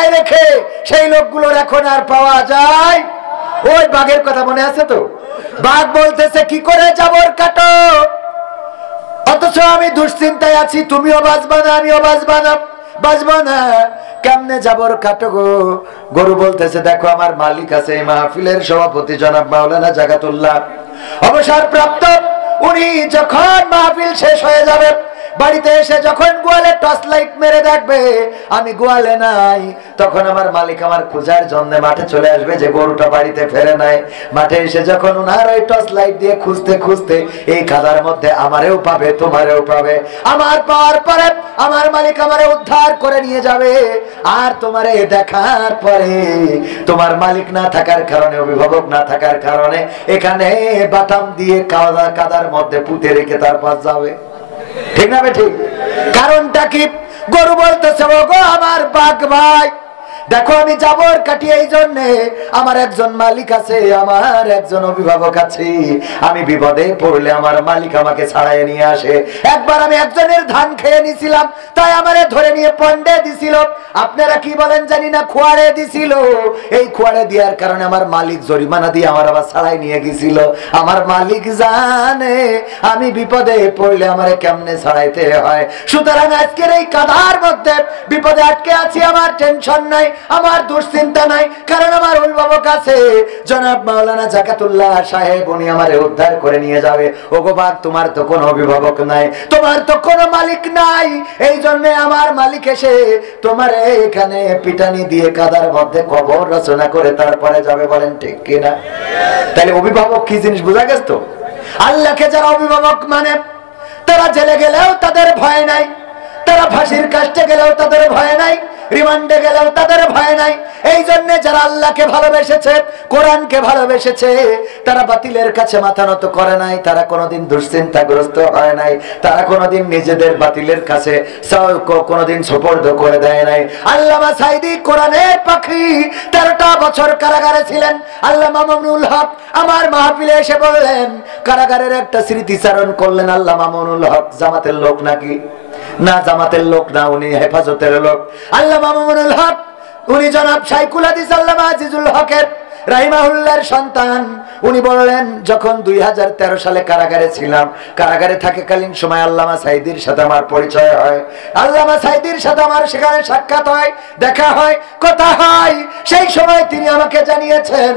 আশায় রেখে সেই লোকগুলোর এখন আর পাওয়া যায়? ওই বাঘের কথা মনে আছে তো? বাঘ বলতেছে কি করে জাবর কাটো, অথচ আমি দুশ্চিন্তায় আছি, তুমিও বাঁচবা না আমিও বাঁচবো না, কেমনে জাবর কাটো গো? গরু বলতেছে দেখো আমার মালিক আছে, এই মাহফিলের সভাপতি জনাব মাওলানা জাকাতুল্লাহ অবসর প্রাপ্ত, উনি যখন মাহফিল শেষ হয়ে যাবে বাড়িতে এসে যখন গোয়ালে টর্চ লাইট মেরে দেখবে আমি গোয়ালে নাই, তখন আমার মালিক আমার খোঁজার জন্য মাঠে চলে আসবে যে গরুটা বাড়িতে ফেরে নাই। মাঠে এসে যখন উনার ওই টর্চ লাইট দিয়ে খুঁজতে খুঁজতে এই কাদার মধ্যে আমারেও পাবে তোমারেও পাবে, আমার পাওয়ার পরে আমার মালিক আমারে উদ্ধার করে নিয়ে যাবে। আর তোমারে দেখার পরে তোমার মালিক না থাকার কারণে, অভিভাবক না থাকার কারণে এখানে বাটাম দিয়ে কাদার মধ্যে পুঁতে রেখে তারপর যাবে। ঠিক না ঠিক? কারণটা কি? গরু বলতেছে ও গো আমার বাঘ ভাই, দেখো আমি জাবর কাটি এই জন্যে আমার একজন মালিক আছে, আমার একজন অভিভাবক আছে, আমি বিপদে পড়লে আমার মালিক আমাকে ছাড়াই নিয়ে আসে। একবার আমি একজনের ধান খেয়ে নিছিলাম, তাই আমারে ধরে নিয়ে পন্ডে দিছিল, আপনারা কি বলেন জানি না, খোয়াড়ে দিছিল। এই খোয়াড়ে দেওয়ার কারণে আমার মালিক জরিমানা দিয়ে আমার আবার ছাড়াই নিয়ে গেছিল। আমার মালিক জানে আমি বিপদে পড়লে আমারে কেমনে ছাড়াইতে হয়। সুতরাং আজকের এই কাদার মধ্যে বিপদে আটকে আছি, আমার টেনশন নাই, আমার দুশ্চিন্তা নাই, কারণ আমার অভিভাবক আছে জনাব মাওলানা জাকাতুল্লাহ সাহেব, উনি আমারে উদ্ধার করে নিয়ে যাবে। ওগো বাঘ তোমার তো কোনো অভিভাবক নাই, তোমার তো কোনো মালিক নাই, এই জন্য আমার মালিক এসে তোমার এখানে পিটানি দিয়ে কাদার মধ্যে কবর রচনা করে তারপরে যাবে। বলেন ঠিক কিনা? তাহলে অভিভাবক কি জিনিস বোঝা গেছে তো? আল্লাহকে যারা অভিভাবক মানে তারা জেলে গেলেও তাদের ভয় নাই, তারা ফাঁসির কাস্টে গেলেও তাদের ভয় নাই, রিমান্ডে গেলেও তাদের ভয় নাই। এই জন্য যারা আল্লাহকে ভালোবেসেছে, কোরআনকে ভালোবেসেছে, তারা বাতিলের কাছে মাথা নত করে নাই, তারা কোনোদিন দুশ্চিন্তাগ্রস্ত হয় নাই, তারা কোনোদিন নিজেদের বাতিলের কাছে কোনোদিন সুপর্দ করে দেয় নাই। আল্লামা সাঈদী কোরআনের পাখি 13টা বছর কারাগারে ছিলেন। আল্লামা মামুনুল হক আমার মাহফিলে এসে বললেন, কারাগারের একটা স্মৃতিচারণ করলেন। আল্লামা মামুনুল হক জামাতের লোক নাকি? না, জামাতের লোক না, উনি হেফাজতের লোক। আল্লামা মামুনুল হক উনি জনাব শাইখুল হাদিস আল্লামা আজিজুল হকের রাহিমাহুল্লাহর সন্তান। উনি বললেন যখন 2013 সালে কারাগারে ছিলাম, কারাগারে থাকাকালীন সময় আল্লামা সাঈদীর সাথে আমার পরিচয় হয়, আল্লামা সাঈদীর সাথে আমার সেখানে সাক্ষাৎ হয়, দেখা হয়, কথা হয়। সেই সময় তিনি আমাকে জানিয়েছেন,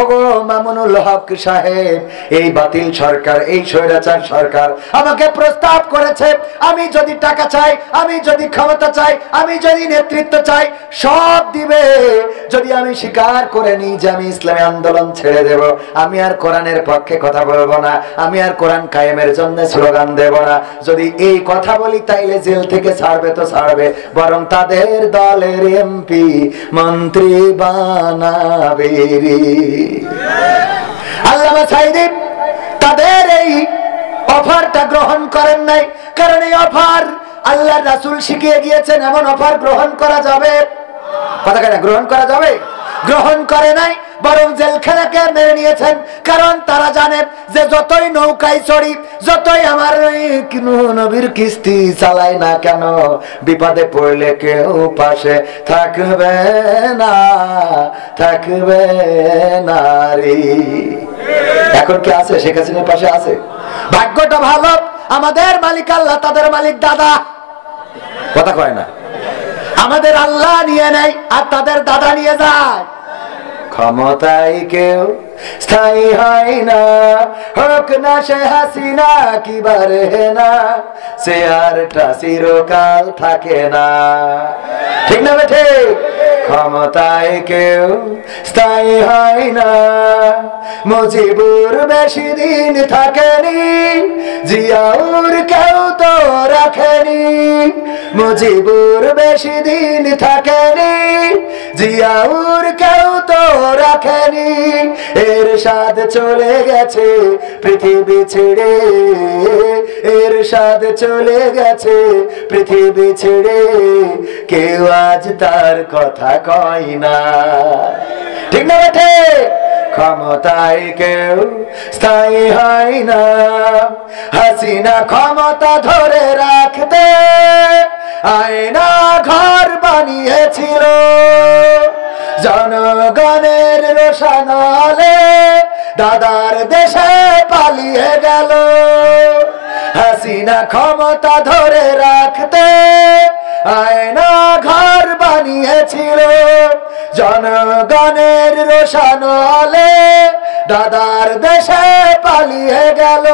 ওগো মামুনুল হক সাহেব, এই বাতিল সরকার, এই স্বৈরাচার সরকার আমাকে প্রস্তাব করেছে, আমি যদি টাকা চাই, আমি যদি ক্ষমতা চাই, আমি যদি নেতৃত্ব চাই, সব দিবে, যদি আমি স্বীকার করে নিই যে আমি ইসলামী আন্দোলন ছেড়ে দেব, আমি আর কোরআনের পক্ষে কথা বলবো না, আমি আর কোরআন কায়েমের জন্য স্লোগান দেব না, যদি এই কথা বলি তাইলে জেল থেকে ছাড়বে তো ছাড়বে, বরং তাদের দলের এমপি মন্ত্রী বানাবে। আল্লামা সাঈদী তাদের এই অফারটা গ্রহণ করেন নাই, কারণ এই অফার আল্লাহর রাসূল শিখিয়ে গিয়েছেন এমন অফার গ্রহণ করা যাবে, কথা কেন গ্রহণ করা যাবে? গ্রহণ করে নাই, বরং জেলখানাকে মেনে নিয়েছেন। কারণ তারা জানে যে যতই নৌকায় চড়ি, যতই আমার নবীর কিস্তি চালাই না কেন, বিপদে পড়লে কেউ পাশে থাকবে না, থাকবে না রে। এখন কি আছে? শেখ হাসিনার পাশে আছে? ভাগ্যটা ভালো, আমাদের মালিক আল্লাহ, তাদের মালিক দাদা, কথা কয় না। আমাদের আল্লাহ নিয়ে নেয় আর তাদের দাদা নিয়ে যায়। ক্ষমতায় কেউ স্থায়ী হয় না, হোক না সে হাসিনা কি বারে না, সে আরটা চিরকাল থাকে না। ঠিক না বেঠে? ক্ষমতায় কেউ স্থায়ী হয় না, মুজিবুর বেশি দিন থাকেনি, জিয়াউর কেউ তো রাখেনি, মুজিবুর বেশি দিন থাকেনি, জিয়াউর কেউ তো রাখেনি, এরশাদ চলে গেছে পৃথিবী ছেড়ে, এরশাদ চলে গেছে পৃথিবী ছেড়ে, কেউ আজ তার কথা কয় না। ঠিক না বেঠে? ক্ষমতায় কেউ স্থায়ী হয় না, হাসিনা ক্ষমতা ধরে রাখতে আয়না ঘর বানিয়েছিল, জনগণের রোশানলে দাদার দেশে পালিয়ে গেল। হাসিনা ক্ষমতা ধরে রাখতে আয়না ঘর বানিয়েছিল। জনগণের রোশানলে দাদার দেশে পালিয়ে গেল।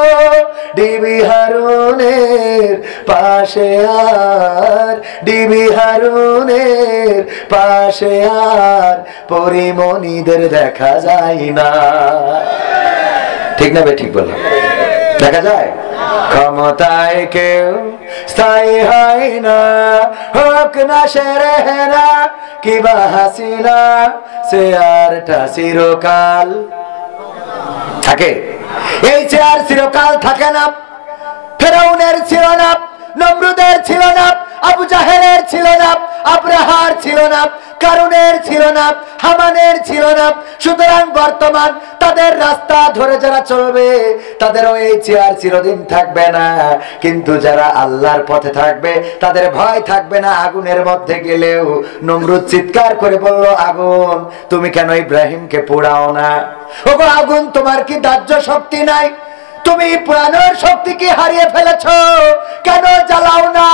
ডিবি হারুনের পাশে আর, ডিবি হারুনের পাশে আর পরিমণিদের দেখা যায় না। ঠিক না বে ঠিক বললাম? দেখা যায়? ক্ষমতায় কেউ স্থায়ী হয় না, হোক না সে রেহেনা কিবা হাসিনা, সে আরটা চিরকাল থাকে। এই চেয়ার চিরকাল থাকে না। ফেরাউনের ছিল না, নমরুদের ছিল না, আবু জাহেলের ছিল না, আব্রাহার ছিল না, কারুনের ছিল না, হামানের ছিল না। সুতরাং বর্তমান তাদের রাস্তা ধরে যারা চলবে তাদেরও এই চেয়ার চিরদিন থাকবে না। কিন্তু যারা আল্লাহর পথে থাকবে তাদের ভয় থাকবে না আগুনের মধ্যে গেলেও। নমরুদ চিৎকার করে বলল, আগুন তুমি কেন ইব্রাহিমকে পোড়াও না? ওগো আগুন, তোমার কি দাহ্য শক্তি নাই? তুমি প্রাণের শক্তি কি হারিয়ে ফেলেছ? কেন জ্বালাও না?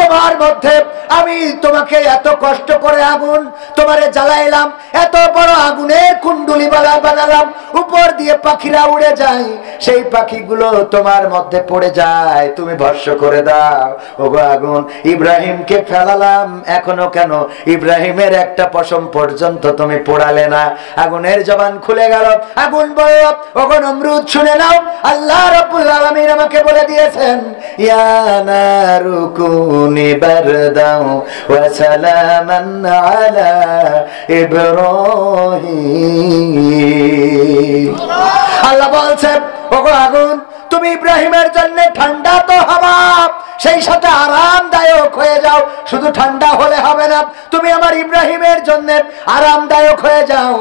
তোমার মধ্যে আমি তোমাকে এত কষ্ট করে আগুন তোমারে জ্বালাইলাম, এত বড় আগুনের কুণ্ডুলি বানালাম, উপর দিয়ে পাখিরা উড়ে যায়, সেই পাখিগুলো তোমার মধ্যে পড়ে যায়, তুমি ভস্ম করে দাও। ওগো আগুন, ইব্রাহিমকে ফেলালাম, এখনো কেন ইব্রাহিমের একটা পশম পর্যন্ত তুমি পোড়ালে না? আগুনের জবান খুলে গেল। আগুন বলল, ওগো নমরুদ শুনে নাও, আল্লাহ রাব্বুল আলামিন আমাকে বলে দিয়েছেন, ইয়া নারু কুনি বারদাও ওয়া সালামান আলা ইব্রাহিম। আল্লাহ বলছেন, ওগো আগুন, তুমি ইব্রাহিমের জন্য ঠান্ডা তো হবা, সেই সাথে আরামদায়ক হয়ে যাও। শুধু ঠান্ডা হলে হবে না, তুমি আমার ইব্রাহিমের জন্য আরামদায়ক হয়ে যাও,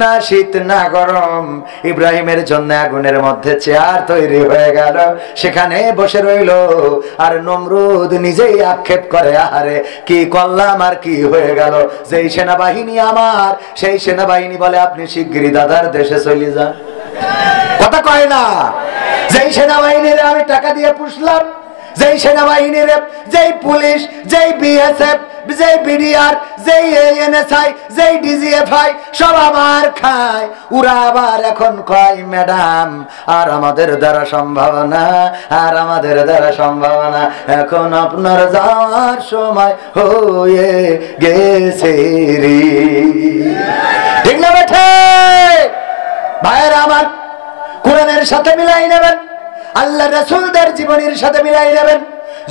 না শীত না গরম। ইব্রাহিমের জন্য আগুনের মধ্যে চেয়ার তৈরি হয়ে গেল, সেখানে বসে রইল। আর নমরুদ নিজেই আক্ষেপ করে, আহারে কি করলাম আর কি হয়ে গেল? যেই সেনাবাহিনী আমার, সেই সেনাবাহিনী বলে আপনি শিগগিরই দাদার দেশে চলে যান। কথা কয় না? যেই সেনাবাহিনীর আমি টাকা দিয়ে পুষলাম, যেই সেনাবাহিনীর, যেই পুলিশ, যেই বিএসএফ, যেই বিডিআর, যেই এনএসআই, যেই ডিজিএফআই সব আমার খায়, ওরা আবার এখন কয় ম্যাডাম আর আমাদের দ্বারা সম্ভব না, আর আমাদের দ্বারা সম্ভব না, এখন আপনার যাওয়ার সময় হয়ে গেছে রে। ঠিক না বেঠে? ভাইয়েরা আমার, কোরআনের সাথে মিলাই নেবেন, আল্লাহ রাসূলদের জীবনের সাথে মিলাই নেবেন।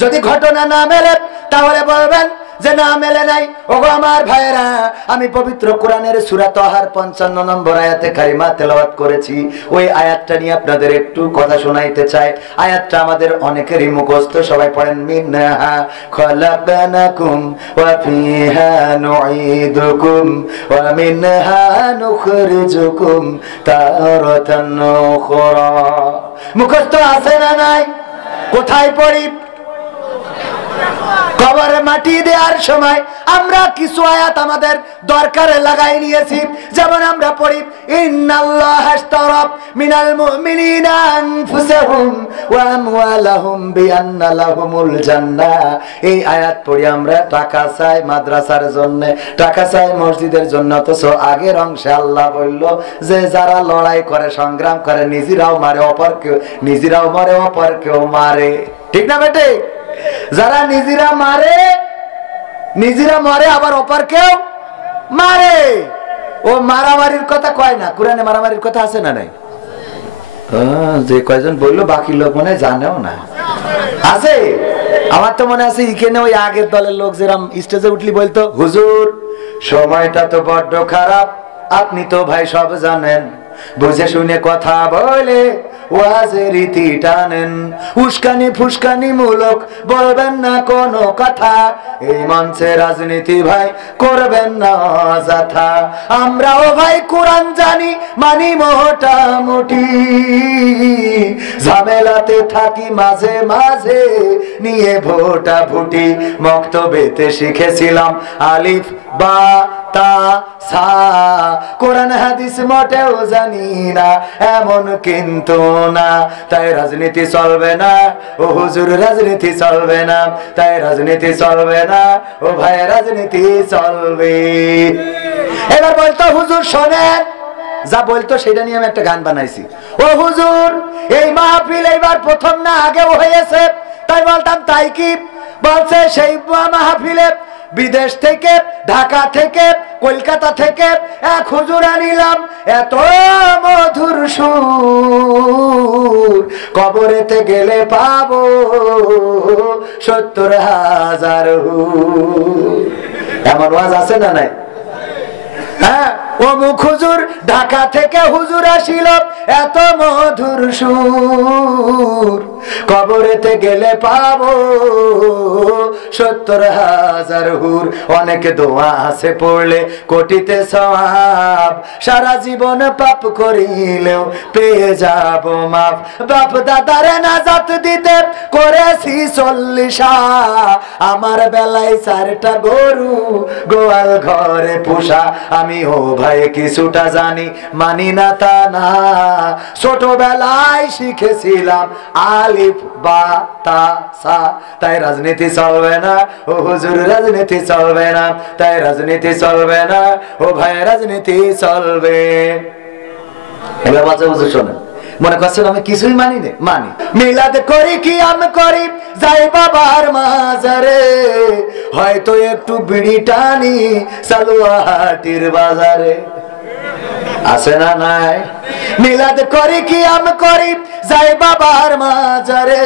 যদি ঘটনা না মেলে তাহলে বলবেন যে না মেলে নাই। ওগো আমার ভাইয়েরা, আমি পবিত্র কোরআনের সূরা তাহার 55 নম্বর আয়াতে কারিমা তেলাওয়াত করেছি। ওই আয়াতটা নিয়ে আপনাদের একটু কথা শোনাইতে চাই। আয়াতটা আমাদের অনেকেরই মুখস্থ, সবাই পড়েন, মিনহা খলাকনাকুম ওয়া ফিহা নুঈদুকুম ওয়া মিনহা নুখরিজুকুম তারাতান উখরা। মুখস্থ আছে না নাই? কোথায় পড়ি? কবরে মাটি দেওয়ার সময় আমরা কিছু আয়াত আমাদের দরকারে লাগাই নিয়েছি। যেমন আমরা পড়ি, ইন্নাল্লাহা আশতারা মিনাল মুমিনিনা আনফুসাহুম ওয়া আমওয়ালাহুম বিআন্না লাহুমুল জান্নাহ। এই আয়াত পড়ি আমরা টাকা চাই মাদ্রাসার জন্য, টাকা চাই মসজিদের জন্য, অথচ আগের অংশে আল্লাহ বলল যে যারা লড়াই করে, সংগ্রাম করে, নিজেরাও মারে অপরকেও, নিজেরাও মরে অপরকেও মারে। ঠিক না বেটে? যারা নিজেরা মারে, নিজেরা মরে, আবার অপরকেও মারে। ও মারামারির কথা কয় না, কোরআনে মারামারির কথা আছে না নাই? যে কয়জন বললো বাকি লোক মনে জানেও না। আছে? আমার তো মনে আছে এখানে ওই আগের দলের লোক যেরকম স্টেজে উঠলি বলতো, হুজুর সময়টা তো বড্ড খারাপ, আপনি তো ভাই সব জানেন, বুঝে শুনে কথা বলে ওয়াজের রীতি টানেন, উস্কানি ফুসকানি মূলক বলবেন না কোনো কথা, এই মঞ্চে রাজনীতি ভাই করবেন না অযথা। আমরাও ভাই কোরআন জানি, মানি মোটামুটি, ঝামেলাতে থাকি মাঝে মাঝে নিয়ে ভোটা ভুটি। মক্তবেতে শিখেছিলাম আলিফ বা তা সা কোরআন হাদিস মোটেও জানি না এমন কিন্তু না, তাই রাজনীতি চলবে না ও হুজুর, রাজনীতি চলবে না, তাই রাজনীতি চলবে না ও ভাই, রাজনীতি চলবে। এবার বলতো হুজুর শোনেন, যা বলতো সেটা নিয়ে আমি একটা গান বানাইছি। ও হুজুর এই মাহফিল এইবার প্রথম না আগেও হয়েছে, তাই বলতাম তাই কি? বলছে সেই মাহফিলে বিদেশ থেকে, ঢাকা থেকে, কলকাতা থেকে এক হুজুর আনিলাম, এত মধুর সুর কবরেতে গেলে পাবো ৭০,০০০ হুর। এমন ওয়াজ আছে না নাই? হ্যাঁ, অমুক হুজুর ঢাকা থেকে হুজুর আসিল, এত মধুর সুর কবরেতে গেলে পাবো ৭০,০০০ হুর। অনেক দোয়া আছে পড়লে কোটিতে সওয়াব, সারা জীবন পাপ করিলেও পেয়ে যাব মাপ। বাপ দাদারে নাজাত দিতে করেছি ৪০, আমার বেলায় ৪টা গরু গোয়াল ঘরে পোষা। আমি ও ভাই কিছুটা জানি, মানি না তা না, ছোটবেলায় শিখেছিলাম আলিফ বা তা সা, তাই রাজনীতি চলবে না ও হুজুর, রাজনীতি চলবে না, তাই রাজনীতি চলবে না ও ভাই, রাজনীতি চলবে। এবার বাচ্চা হুজুর শোনেন, মনে করছেন আমি কিছুই মানি না? মানি। মিলাদ করি কি আমি করি, যাই বাবার মাজারে, হয়তো একটু বিড়ি টানি সালুয়াহাটির বাজারে। আছে না নাই? মিলাদ করি কি আমি করি, যাই বাবার মাজারে,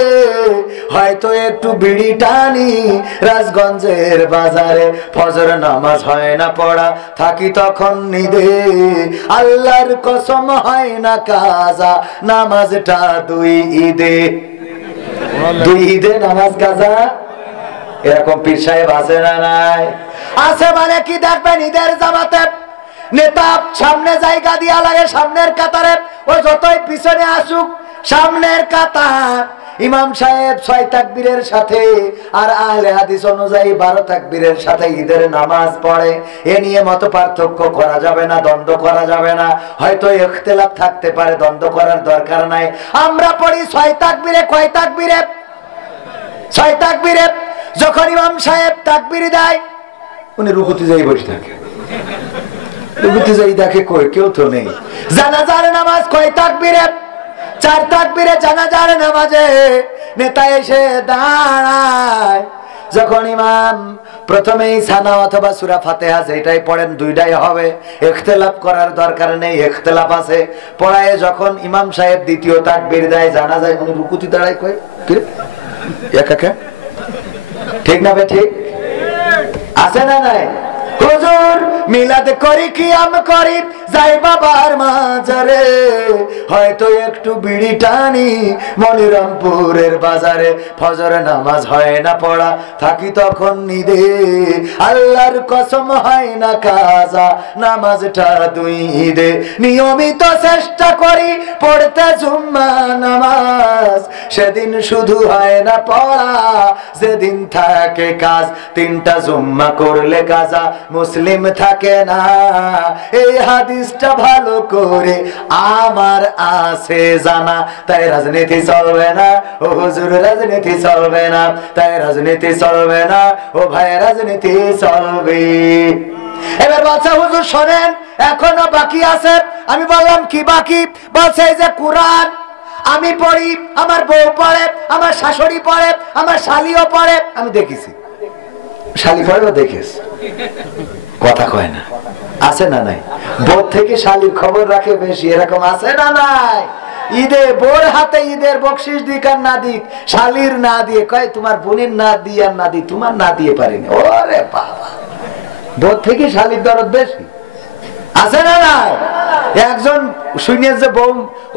হয়তো একটু বিড়ি টানি রাজগঞ্জের বাজারে। ফজর নামাজ হয় না পড়া, থাকি তখন নিদে, আল্লাহর কসম হয় না কাজা নামাজটা ২ ঈদে। ২ ঈদে নামাজ কাজা, এরকম পীর সাহেব আছে না নাই? আছে। মানে কি দেখবেন ঈদের জামাতে নেতা সামনে জায়গা দিয়া লাগে, সামনের কাতারে, ও যতই পিছনে আসুক সামনের কাতার। ইমাম সাহেব ৬ তাকবীরের সাথে আর আহলে হাদিস অনুযায়ী ১২ তাকবীরের সাথে ঈদের নামাজ পড়ে। এ নিয়ে মত পার্থক্য করা যাবে না, দ্বন্দ্ব করা যাবে না। হয়তো ইখতিলাফ থাকতে পারে, দ্বন্দ্ব করার দরকার নাই। আমরা পড়ি ৬ তাকবীরে। কয় তাকবীরে? ৬ তাকবীরে। যখন ইমাম সাহেব তাকবীর দেয়, উনি রুকুতে যাই বসে থাকে, রুকুতে যাই দেখে কই কেউ তো নেই। জানাজার নামাজ কয় তাকবীরে? ৪ তাকবীরে জানাজার নামাজে নেতা এসে দাঁড়ায়। যখন ইমাম প্রথমেই সানা অথবা সূরা ফাতিহা যেটাই পড়েন, 2টাই হবে, ইখতিলাফ করার দরকার নেই। ইখতিলাফ আছে পড়ায় যখন ইমাম সাহেব দ্বিতীয় তাকবীর দেয় জানাজায়, উনি রুকুতে দাঁড়ায় কই কি একা? ঠিক না বে? ঠিক আছে না নাই? হুজুর মিলাদ করি কি আমি করি, যাই বাবার মাজারে, হয়তো একটু বিড়ি টানি মনিরামপুরের বাজারে। ফজর নামাজ হয় না পড়া, থাকি তখন নিদে, আল্লাহর কসম হয় না কাজা নামাজটা ২ ঈদে। নিয়মিত চেষ্টা করি পড়তে জুম্মা নামাজ, সেদিন শুধু হয় না পড়া, যেদিন থাকে কাজ। ৩টা জুম্মা করলে কাজা মুসলিম থাকে না, এই হাদিসটা ভালো করে আমার আছে জানা। তাই রাজনীতি চলবে না ও হুজুর, রাজনীতি চলবে না, তাই রাজনীতি চলবে না ও ভাই, রাজনীতি চলবে। এবার বলছে হুজুর শোনেন, এখনো বাকি আছে। আমি বললাম কি বাকি? বলছে এই যে কোরআন আমি পড়ি, আমার বউ পড়ে, আমার শাশুড়ি পড়ে, আমার শালিও পড়ে। আমি দেখেছি শালি পড়েও দেখেছ, কথা কয় না। আছে না নাই? বোর থেকে শালির খবর রাখে বেশি, এরকম আছে না নাই? ঈদে বোর হাতে ঈদের বকশিস দিক আর না দিক, শালির না দিয়ে কয় তোমার বোনের না দিয়ে আর না দি, তোমার না দিয়ে পারিনি। ওরে বাবা, বোর থেকে শালির দরদ বেশি। আছে না নাই? একজন শুনে যে বউ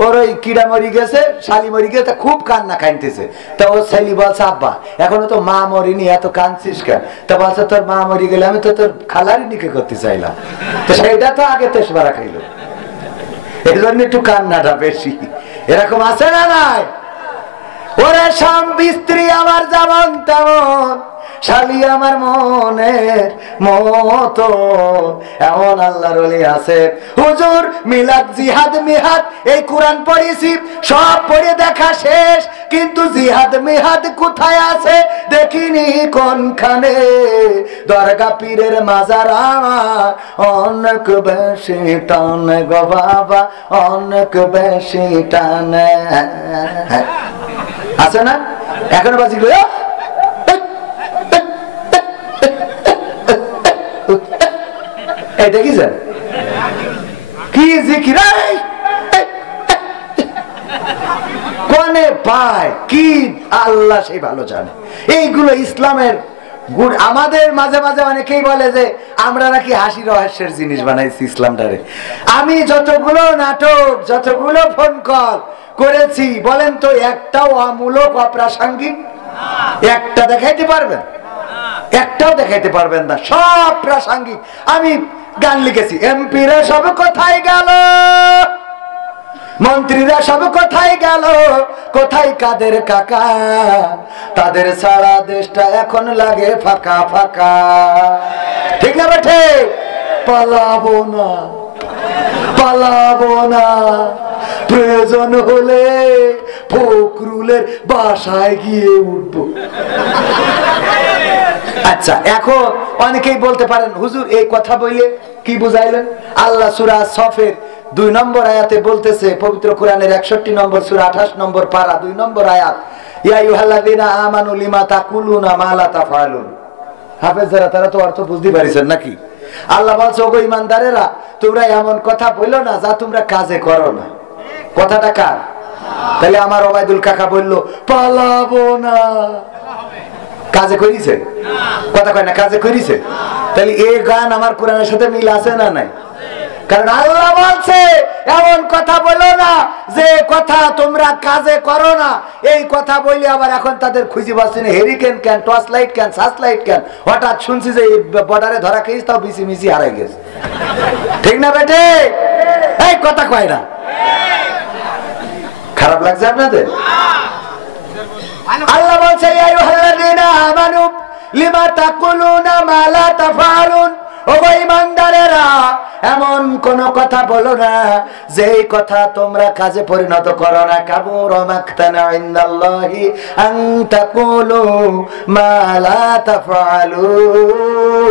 ওর ওই কিড়া মরি গেছে, শালি মরি গেছে, খুব কান্না কাঁদতেছে। তা ও ছেলে বলছে আব্বা এখনো তো মা মরিনি, এত কাঁদছিস কেন? তা বলছে তোর মা মরি গেলে আমি তো তোর খালারই নিকে করতে চাইলাম, তো সেইটা তো আগে তেসবারা খাইলো, এই জন্য একটু কান্নাটা বেশি। এরকম আছে না নাই? ওরে স্বামী স্ত্রী আমার যেমন তেমন, শালি আমার মনের মতো। এমন আল্লাহর ওলি আছে। হুজুর মিলাদ জিহাদ মিহাদ এই কোরআন পড়েছি, সব পড়ে দেখা শেষ, কিন্তু জিহাদ মিহাদ কোথায় আছে দেখিনি কোনখানে। দরগা পীরের মাজার আমার অনেক বেশি টানে গো বাবা, অনেক বেশি টানে। আছে না এখনো বাজি গো, এটা কি স্যার কি জিকির কোনে পায় কি আল্লাহ সেই ভালো জানে। এইগুলো ইসলামের গুড়। আমাদের মাঝে মাঝে অনেকেই বলে যে আমরা নাকি হাসি রহস্যের জিনিস বানাইছি ইসলামটারে। আমি যতগুলো নাটক যতগুলো ফোন কল করেছি বলেন তো একটাও অমূলক অপ্রাসঙ্গিক একটা দেখাইতে পারবেন? একটাও দেখাইতে পারবেন না, সব প্রাসঙ্গিক। আমি গান লিখেছি, এমপিরা সব কোথায় গেল, মন্ত্রীরা সব কোথায় গেল, কোথায় কাদের কাকা, তাদের সারা দেশটা এখন লাগে ফাঁকা ফাঁকা। ঠিক না বেঠে? পালাবো না পালাবো না, প্রয়োজন হলে ফখরুলের বাসায় গিয়ে উঠবো। আচ্ছা, এখন অনেকেই বলতে পারেন হুজুর এই কথা বললে কি বুঝাইলেন? আল্লাহ সূরা সফের 2 নম্বর আয়াতে বলতেছে, পবিত্র কোরআনের 61 নম্বর সূরা 28 নম্বর পারা 2 নম্বর আয়াত, ইয়া আইয়ুহাল্লাযীনা আমানু লিমা তাকুলুনা মা লা তাফআলুন। হাফেজরা তারা তো অর্থ বুঝতে পারিছেন নাকি? আল্লাহ বলছে ওগো ঈমানদারেরা, তোমরা এমন কথা বলো না যা তোমরা কাজে করো না। কথাটা কার? তাহলে আমার ওবাইদুল কাকা বললো পালাবো না, কাজে করিছে? কথা কয় না, কাজে করিছে? তাহলে এই গান আমার কোরআনের সাথে মিল আছে না নাই? কারণ আল্লাহ বলছে এমন কথা বলো না যে কথা তোমরা কাজে করো না। এই কথা বললে আবার এখন তাদের খুঁজি পাচ্ছি না, হেরিকেন কেন, টর্চ লাইট কেন, সার্চ লাইট কেন, হঠাৎ শুনছি যে বর্ডারে ধরা খেয়েছি তাও বিসি মিসি হারাই গেছে। ঠিক না বেটে? এই কথা কয় না? খারাপ লাগছে আপনাদের? আল্লাহ বলছে ইয়া আইয়ুহাল্লাযীনা আমানু লিমা তাকুলুনা মা লা তাফআলুন। ও ঈমানদারেরা, এমন কোন কথা বলো না যেই কথা তোমরা কাজে পরিণত করো না। কাবুরা মাকতানা ইনদাল্লাহি আন তাকুলু মা লা তাফআলুন।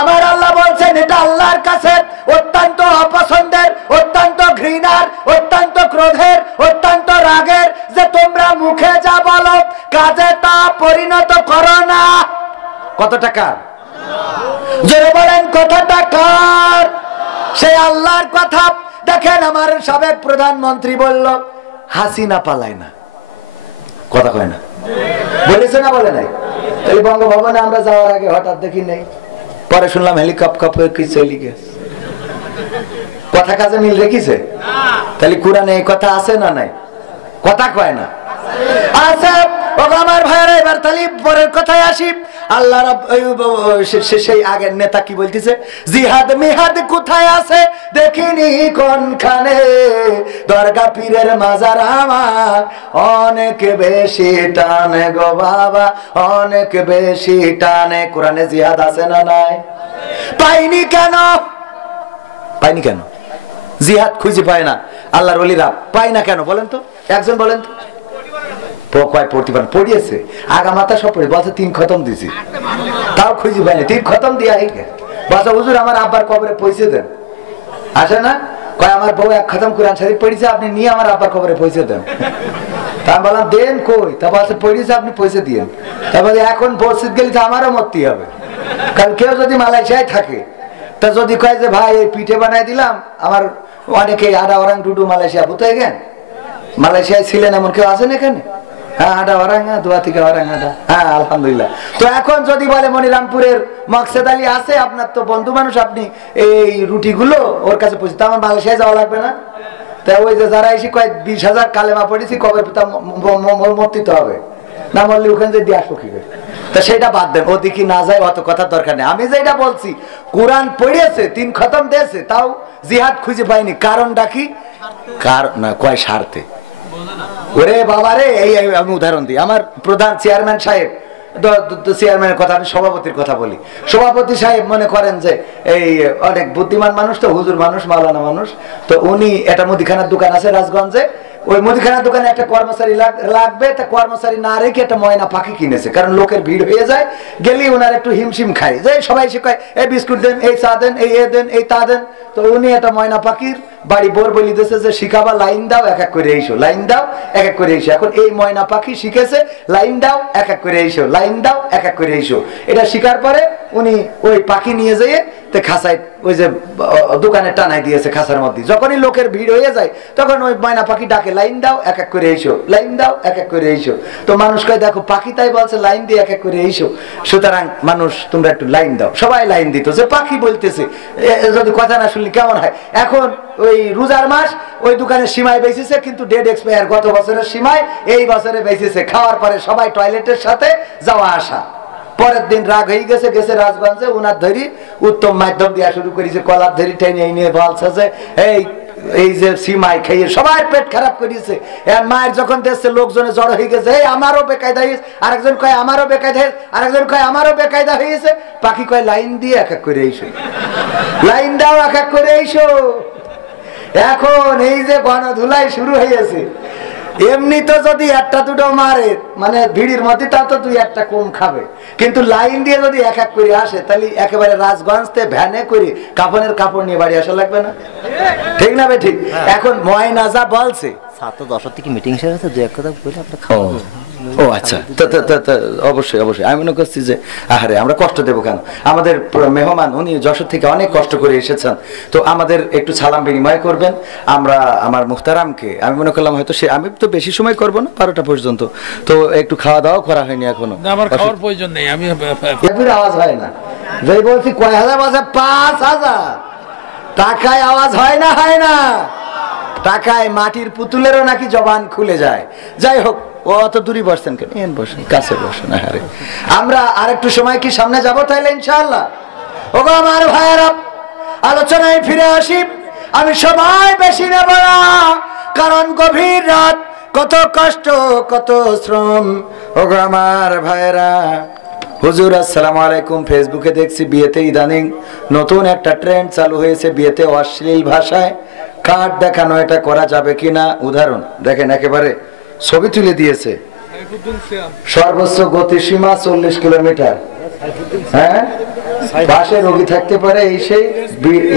আমার আল্লাহ বলছেন এটা আল্লাহর কাছে অত্যন্ত অপছন্দের, অত্যন্ত ঘৃণার, অত্যন্ত ক্রোধের, অত্যন্ত রাগের যে তোমরা মুখে যা বলো কাজে তা পরিণত করো না। কত টাকা? জোরে বলেন কথাটা কার? সেই আল্লাহর কথা। দেখেন আমার সাবেক প্রধানমন্ত্রী বলল হাসিনা পালায় না, কথা কয় না, বলেছে না বলে নাই? তাহলে বঙ্গভবনে আমরা যাওয়ার আগে হঠাৎ দেখি নেই, পরে শুনলাম হেলিকপ্টার কি চলে গেছে। কথা কাজে মিল রেখেছে? তাহলে কোরআনে এই কথা আছে না নাই? কথা কয় না? আছে। আমার ভাইয়েরা এবার তাহলে পরের কথায় আসি। আল্লাহ সেই আগের নেতা কি বলতেছে, জিহাদ মিহাদ কোথায় আছে দেখিনি কোনখানে, দরগা পীরের মাজার আমার অনেক বেশি টানে গো বাবা, অনেক বেশি টানে। কোরআনে জিহাদ আছে না নাই? পাইনি কেন? পাইনি কেন? জিহাদ খুঁজে পায় না আল্লাহর ওলিরা, পায় না কেন বলেন তো? একজন বলেন তো। পড়িয়েছে আগা মাথা সব পড়ে বলছে 3 খতম দিছি, তাও খুঁজে পায়নি। 3 খতম দিয়া বলছে হুজুর আমার আব্বার কবরে পৌঁছে দেন। আসে না কয় আমার বউ 1 খতম কোরআন শরীফ পড়েছে, আপনি নিয়ে আমার আব্বার কবরে পৌঁছে দেন। তা আমি বললাম দেন কই? তা বলছে পড়েছে, আপনি পৌঁছে দিয়েন। তারপরে এখন মসজিদ গেলে তো আমারও মরতে হবে, কারণ কেউ যদি মালয়েশিয়ায় থাকে তা যদি কয় যে ভাই এই পিঠে বানাই দিলাম, আমার অনেকে আডা ওরাং টুডু মালয়েশিয়া বুঝতে গেন, মালয়েশিয়ায় ছিলেন এমন কেউ আছেন এখানে? হ্যাঁ আডা ওরাঙ্গা দোয়া থেকে ওরাঙ্গা, হ্যাঁ আলহামদুলিল্লাহ। তো এখন যদি বলে মনিরামপুরের মকসেদ আলী আছে, আপনার তো বন্ধু মানুষ, আপনি এই রুটিগুলো ওর কাছে পৌঁছে, তো আমার মালয়েশিয়ায় যাওয়া লাগবে না? তা ওই যে যারা এসে কয়েক 20,000 কালেমা পড়েছি কবে মর্তিত হবে না, মরলে ওখানে যে দিয়ে আসবো কি করে? তা সেটা বাদ দেন, ওদিকে না যায়, অত কথার দরকার নেই। আমি যেটা বলছি কোরআন পড়িয়েছে, 3 খতম দিয়েছে, তাও জিহাদ খুঁজে পাইনি। কারণটা কি? কারণ না কয় স্বার্থে। ওরে বাবা রে, এই আমি উদাহরণ দিই। আমার প্রধান চেয়ারম্যান সাহেব, চেয়ারম্যানের কথা, আমি সভাপতির কথা বলি। সভাপতি সাহেব মনে করেন যে এই অনেক বুদ্ধিমান মানুষ, তো হুজুর মানুষ, মাওলানা মানুষ। তো উনি একটা মুদিখানার দোকান আছে রাজগঞ্জে, ওই মুদিখানার দোকানে একটা কর্মচারী লাগবে, তা কর্মচারী না রেখে একটা ময়না পাখি কিনেছে, কারণ লোকের ভিড় হয়ে যায়, গেলি ওনার একটু হিমশিম খায়, যে সবাই শিখায় এই বিস্কুট দেন, এই চা দেন, এই এ দেন, এই তা দেন। তো উনি একটা ময়না পাখির বাড়ি বোর বলি দিয়েছে যে শিখাবা, লাইন দাও, এক এক করে এইসো, লাইন দাও, এক এক করে এইসো। এখন এই ময়না পাখি শিখেছে লাইন দাও, এক এক করে এইসো, লাইন দাও, এক এক করে এইসো। এটা শিখার পরে উনি ওই পাখি নিয়ে যেয়ে তো খাঁচায় ওই যে দোকানে টানাই দিয়েছে খাঁচার মধ্যে। যখনই লোকের ভিড় হয়ে যায় তখন ওই ময়না পাখি ডাকে, লাইন দাও, এক এক করে এইসো, লাইন দাও, এক এক করে এইসো। তো মানুষ কয় দেখো পাখি তাই বলছে লাইন দিয়ে এক এক করে এইসো, সুতরাং মানুষ তোমরা একটু লাইন দাও। সবাই লাইন দিত, যে পাখি বলতেছে, যদি কথা না শুনলে কেমন হয়। এখন ওই রোজার মাস, ওই দোকানে সিমাই বেঁচেছে, কিন্তু ডেট এক্সপায়ার, গত বছরের সিমাই এই বছরে বেঁচেছে। খাওয়ার পরে সবাই টয়লেটের সাথে যাওয়া আসা। পরের দিন রাগ হয়ে গেছে, গেছে রাজগঞ্জে, উনার ধরি উত্তম মাধ্যম দেওয়া শুরু করেছে, কলার ধরি টেনে নিয়ে বলছে যে এই যে সিমাই খাইয়ে সবাই পেট খারাপ করিয়েছে। মায়ের যখন দেখছে লোকজনে জড়ো হয়ে গেছে, এই আমারও বেকায়দা হয়েছে, আরেকজন কয় আমারও বেকায়দা হয়েছে, আরেকজন কয় আমারও বেকায়দা হয়েছে। পাখি কয় লাইন দিয়ে এক এক করে এইসো, লাইন দাও, এক এক করে এইসো। এখন এই যে গণধুলাই শুরু হয়েছে, এমনি তো যদি একটা দুটো মারে মানে ভিড়ির মধ্যে, তা তো তুই একটা কম খাবে, কিন্তু লাইন দিয়ে যদি এক এক করে আসে, তাহলে একেবারে রাজগঞ্জ থেকে ভ্যানে করে কাফনের কাপড় নিয়ে বাড়ি আসা লাগবে না? ঠিক না বে ঠিক? এখন ময়না যা বলছে, ছাত্র 10 থেকে মিটিং শেষ হচ্ছে, যে এক কথা বলে আপনি ও আচ্ছা, অবশ্যই অবশ্যই আমি মনে করছি যে আহারে আমরা কষ্ট দেবো কেন। আমাদের মেহমান উনি যশোর থেকে অনেক কষ্ট করে এসেছেন, তো আমাদের একটু সালাম বিনিময় করবেন। আমরা আমার মুখতারামকে, আমি মনে করলাম হয়তো সে, আমি তো বেশি সময় করবো না, 12টা পর্যন্ত, তো একটু খাওয়া দাওয়া করা হয়নি এখনো। আমার খাওয়ার প্রয়োজন নেই, আমি আওয়াজ হয় না, যে বলছি কয় হাজার বাজে, 5000 টাকায় আওয়াজ হয় না, হয় না টাকায় মাটির পুতুলেরও নাকি জবান খুলে যায়। যাই হোক, ও অত দূরে বসছেন কেন, বসেন, কাছে বসেন। আরে আমরা আরেকটু সময় কি সামনে যাবো তাইলে ইনশাআল্লাহ। ওগো আমার ভাইয়েরা, আলোচনায় ফিরে আসি। আমি সময় বেশি নেব না, কারণ গভীর রাত, কত কষ্ট, কত শ্রম। ওগো আমার ভাইয়েরা, হুজুর আসসালামু আলাইকুম। ফেসবুকে দেখছি বিয়েতে ইদানিং নতুন একটা ট্রেন্ড চালু হয়েছে, বিয়েতে অশ্লীল ভাষায় কার্ড দেখানো, এটা করা যাবে কিনা? উদাহরণ দেখেন, একেবারে ছবি তুলে দিয়েছে, সর্বোচ্চ গতিসীমা 40 কিলোমিটার, হ্যাঁ, পাশে রোগী থাকতে পারে, এই সেই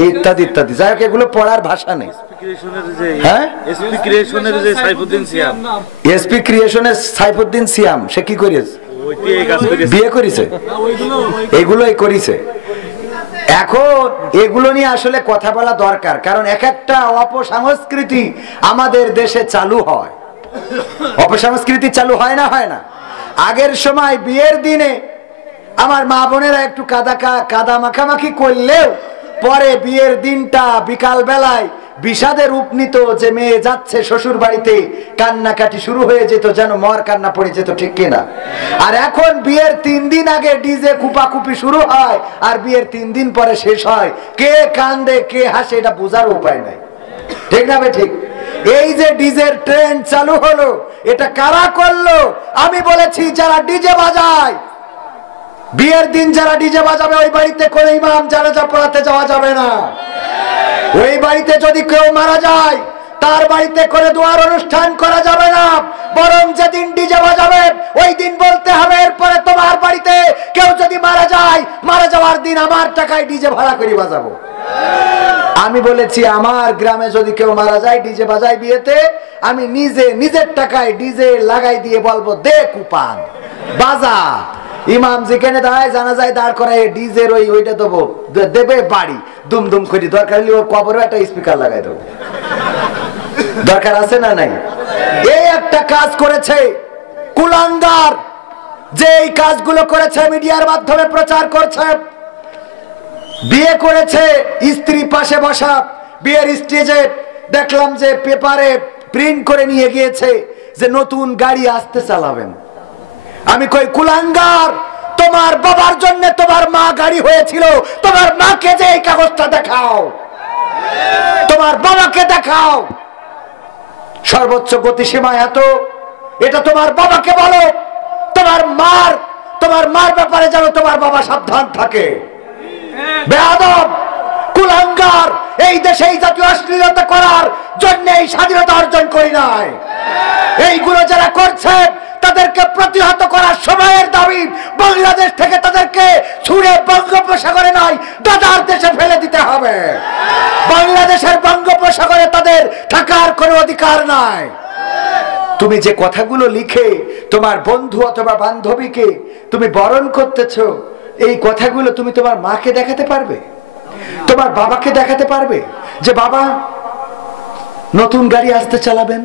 ইত্যাদি ইত্যাদি। যাই হোক, এগুলো পড়ার ভাষা নেই। হ্যাঁ, এসপি ক্রিয়েশনের সাইফুদ্দিন সিয়াম, সে কি করেছে? বিয়ে করেছে, এগুলোই করেছে। এখন এগুলো নিয়ে আসলে কথা বলা দরকার, কারণ এক একটা অপসংস্কৃতি আমাদের দেশে চালু হয়। অপসংস্কৃতি চালু হয় না, হয় না? আগের সময় বিয়ের দিনে আমার মা বোনেরা একটু কাদা মাখামাখি করলেও পরে বিয়ের দিনটা বিকাল বেলায় বিষাদের রূপ নিত, যে মেয়ে যাচ্ছে শ্বশুর বাড়িতে, কান্নাকাটি শুরু হয়ে যেত, যেন মর কান্না পড়ে যেত, ঠিক কিনা? আর এখন বিয়ের 3 দিন আগে ডিজে কুপাকুপি শুরু হয়, আর বিয়ের 3 দিন পরে শেষ হয়। কে কান্দে কে হাসে এটা বোঝার উপায় নাই, ঠিক না? ঠিক। এই যে ডিজের ট্রেন্ড চালু হলো, এটা কারা করলো? আমি বলেছি যারা ডিজে বাজায়, বিয়ের দিন যারা ডিজে বাজাবে, ওই বাড়িতে করে ইমাম জানাজা পড়াতে যাওয়া যাবে না। ওই বাড়িতে যদি কেউ মারা যায়, তার বাড়িতে করে দোয়ার অনুষ্ঠান করা যাবে না, বরং যেদিন ডিজে বাজাবে ওই দিন বলতে হবে, এরপরে তোমার বাড়িতে কেউ যদি মারা যায়, মারা যাওয়ার দিন আমার টাকায় ডিজে ভাড়া করে বাজাবো। আমি বলেছি আমার গ্রামে যদি কেউ মারা যায়, ডিজে বাজায় বিয়েতে, আমি নিজের টাকায় ডিজে লাগাই দিয়ে বলবো, দে কুপান বাজা। ইমাম যেখানে দাঁড়ায় জানাজায় দাঁড় করায় ডিজের ওইটা দেবো, দেবে বাড়ি দুমদুম করে, দরকার হলে ওর কবরে একটা স্পিকার লাগাই দেবো। দরকার আছে না নাই? এই একটা কাজ করেছে কুলাঙ্গার, যে এই কাজগুলো করেছে মিডিয়ার মাধ্যমে প্রচার করছে। বিয়ে করেছে, স্ত্রী পাশে বসা, বিয়ের স্টেজে দেখলাম যে পেপারে প্রিন্ট করে নিয়ে গিয়েছে যে নতুন গাড়ি আসতে চালাবেন। আমি কই কুলাঙ্গার, তোমার বাবার জন্য তোমার মা গাড়ি হয়েছিল, তোমার মাকে যে এই কাগজটা দেখাও, তোমার বাবাকে দেখাও। সর্বোচ্চ গতিসীমা এত, এটা তোমার বাবাকে বলো। তোমার মার ব্যাপারে যেন তোমার বাবা সাবধান থাকে। বেয়াদব, কুলাঙ্গার, এই দেশে এই জাতীয় অশ্লীলতা করার জন্য এই স্বাধীনতা অর্জন করি নাই। এইগুলো যারা করছে তাদেরকে প্রতিহত করার সময়ের দাবি বাংলাদেশ থেকে তাদেরকে ছুঁড়ে বঙ্গোপসাগরে নয় দাদার দেশে ফেলে দিতে হবে। বাংলাদেশের বঙ্গোপসাগরে তাদের থাকার কোনো অধিকার নাই। তুমি যে কথাগুলো লিখে তোমার বন্ধু অথবা বান্ধবীকে তুমি বরণ করতেছ, এই কথাগুলো তুমি তোমার মাকে দেখাতে পারবে, তোমার বাবাকে দেখাতে পারবে যে বাবা নতুন গাড়ি আসতে চালাবেন,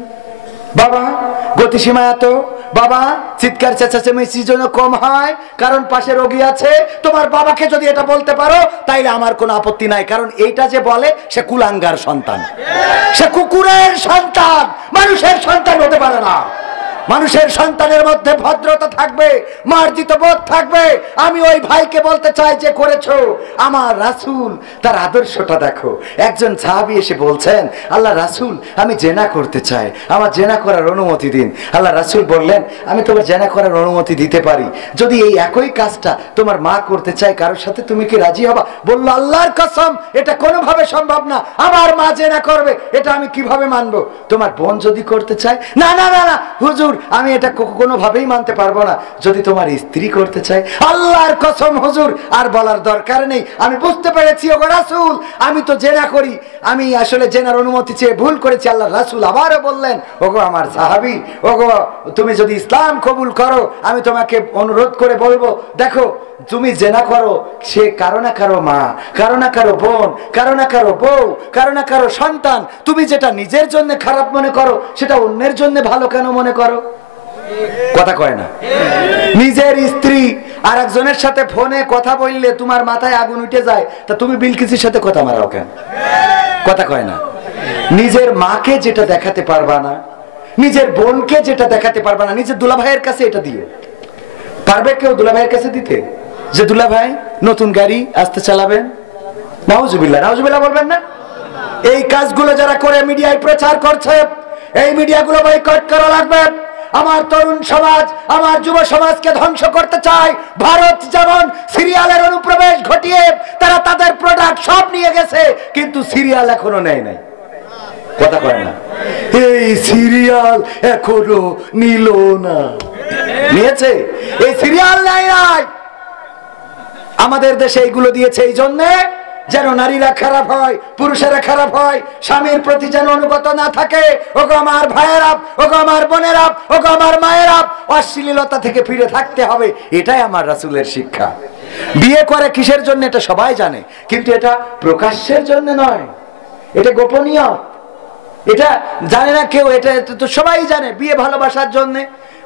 বাবা গতিসীমা এত, বাবা চিৎকার চেঁচামেচি যেন কম হয় কারণ পাশে রোগী আছে। তোমার বাবাকে যদি এটা বলতে পারো তাইলে আমার কোনো আপত্তি নাই, কারণ এইটা যে বলে সে কুলাঙ্গার সন্তান, সে কুকুরের সন্তান, মানুষের সন্তান হতে পারে না। মানুষের সন্তানের মধ্যে ভদ্রতা থাকবে, মার্জিত বোধ থাকবে। আমি ওই ভাইকে বলতে চাই যে করেছো, আমার রাসূল তার আদর্শটা দেখো। একজন সাহাবী এসে বলছেন, আল্লাহ রাসূল আমি জেনা করতে চাই, আমার জেনা করার অনুমতি দিন। আল্লাহ রাসূল বললেন, আমি তোমার জেনা করার অনুমতি দিতে পারি যদি এই একই কাজটা তোমার মা করতে চায় কারোর সাথে, তুমি কি রাজি হবা? বললো, আল্লাহর কসম এটা কোনোভাবে সম্ভব না, আমার মা জেনা করবে এটা আমি কিভাবে মানবো? তোমার বোন যদি করতে চায়, না না না না হুজুর আমি এটা কোনোভাবেই মানতে পারবো না। যদি তোমার স্ত্রী করতে চায়, আল্লাহর কসম হুজুর আর বলার দরকার নেই, আমি বুঝতে পেরেছি ওগো রাসূল আমি তো জেনা করি, আমি আসলে জেনার অনুমতি চেয়ে ভুল করেছি। আল্লাহ রাসূল আবারও বললেন, ওগো আমার সাহাবী, ওগো তুমি যদি ইসলাম কবুল করো আমি তোমাকে অনুরোধ করে বলবো, দেখো তুমি জেনা করো, সে কারো না কারো মা, কারো না কারো বোন, কারো না কারো বউ, কারো না কারো সন্তান। তুমি যেটা নিজের জন্য খারাপ মনে করো সেটা অন্যের জন্য ভালো কেন মনে করো? কথা কয় না। নিজের স্ত্রী আর একজনের সাথে ফোনে কথা বললে তোমার মাথায় আগুন উঠে যায়, তা তুমি বিলকিসের সাথে কথা মারাও কেন? কথা কয় না। নিজের মাকে যেটা দেখাতে পারবা না, নিজের বোনকে যেটা দেখাতে পারবা না, নিজের দুলাভাইয়ের কাছে এটা দিও। পারবে কেউ দুলাভাইয়ের কাছে দিতে যে দুলাভাই নতুন গাড়ি আসতে চালাবেন? নাউজুবিল্লাহ, নাউজুবিল্লাহ বলবেন না? এই কাজগুলো যারা করে মিডিয়ায় প্রচার করছে, এই মিডিয়াগুলো বয়কট করা লাগবে। আমার তরুণ সমাজ, আমার যুব সমাজকে ধ্বংস করতে চায়। ভারত যেমন সিরিয়ালের অনুপ্রবেশ ঘটিয়ে তারা তাদের প্রোডাক্ট সব নিয়ে গেছে, কিন্তু সিরিয়াল এখনো নেয় নাই। কথা কয় না। এই সিরিয়াল এখনো নিল না, নিয়েছে? এই সিরিয়াল নাই নাই আমাদের দেশে এইগুলো দিয়েছে এই জন্যে যেন নারীরা খারাপ হয়, পুরুষেরা খারাপ হয়, স্বামীর প্রতি যেন অনুগত না থাকে। ওগো আমার ভাইয়েরা, ওগো আমার বোনেরা, ওগো আমার মায়েরা, অশ্লীলতা থেকে ফিরে থাকতে হবে, এটাই আমার রাসূলের শিক্ষা। বিয়ে করে কিসের জন্য এটা সবাই জানে, কিন্তু এটা প্রকাশ্যের জন্য নয়, এটা গোপনীয়, এটা জানে না কেউ, এটা তো সবাই জানে। বিয়ে ভালোবাসার জন্য,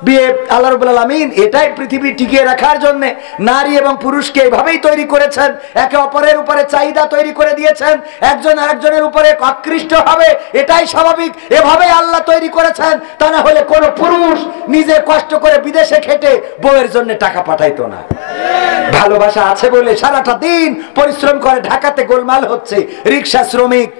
বিয়ে আল্লাহ রাব্বুল আলামিন এটাই পৃথিবী টিকিয়ে রাখার জন্য নারী এবং পুরুষকে এইভাবেই তৈরি করেছেন, একে অপরের উপরে চাহিদা তৈরি করে দিয়েছেন, একজন আরেকজনের উপরে আকৃষ্ট হবে, এটাই স্বাভাবিক, এভাবে আল্লাহ তৈরি করেছেন। তা না হলে কোন পুরুষ নিজে কষ্ট করে বিদেশে খেটে বউয়ের জন্য টাকা পাঠাইতো না। ভালোবাসা আছে বলে সারাটা দিন পরিশ্রম করে, ঢাকাতে গোলমাল হচ্ছে, রিক্সা শ্রমিক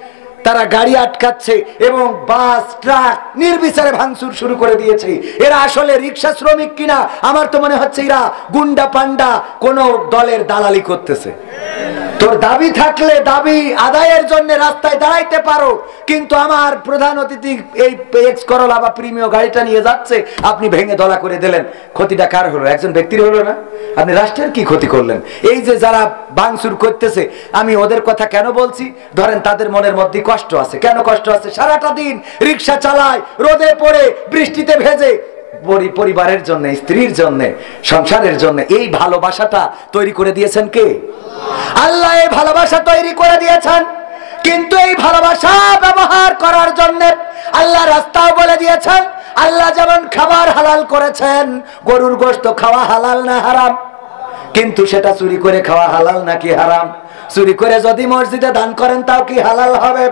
তারা গাড়ি আটকাচ্ছে এবং বাস ট্রাক নির্বিচারে ভাঙচুর শুরু করে দিয়েছে। এরা আসলে রিক্সা শ্রমিক কিনা আমার তো মনে হচ্ছে এরা গুন্ডা পান্ডা কোন দলের দালালি করতেছে। তোর দাবি থাকলে দাবি আদায়ের জন্য রাস্তায় দাঁড়াইতে পারো, কিন্তু আমার প্রধান অতিথি এই এক্স করোলা বা প্রিমিয় গাড়িটা নিয়ে যাচ্ছে, আপনি ভেঙে দলা করে দিলেন, ক্ষতিটা কার হলো? একজন ব্যক্তির হলো না? আপনি রাষ্ট্রের কি ক্ষতি করলেন? এই যে যারা ভাঙচুর করতেছে, আমি ওদের কথা কেন বলছি? ধরেন তাদের মনের মধ্যে কষ্ট আছে। কেন কষ্ট আছে? সারাটা দিন রিক্সা চালায়, রোদে পড়ে, বৃষ্টিতে ভেজে, পরিবারের জন্য, স্ত্রীর জন্য, সংসারের জন্য। এই ভালোবাসাটা তৈরি করে দিয়েছেন কে? আল্লাহ এই ভালোবাসা তৈরি করে দিয়েছেন, কিন্তু এই ভালোবাসা ব্যবহার করার জন্য আল্লাহ রাস্তাও বলে দিয়েছেন। আল্লাহ যেমন খাবার হালাল করেছেন, গরুর গোশত খাওয়া হালাল না হারাম, কিন্তু সেটা চুরি করে খাওয়া হালাল নাকি হারাম? চুরি করে যদি মসজিদে দান করেন তাও কি হালাল হবে?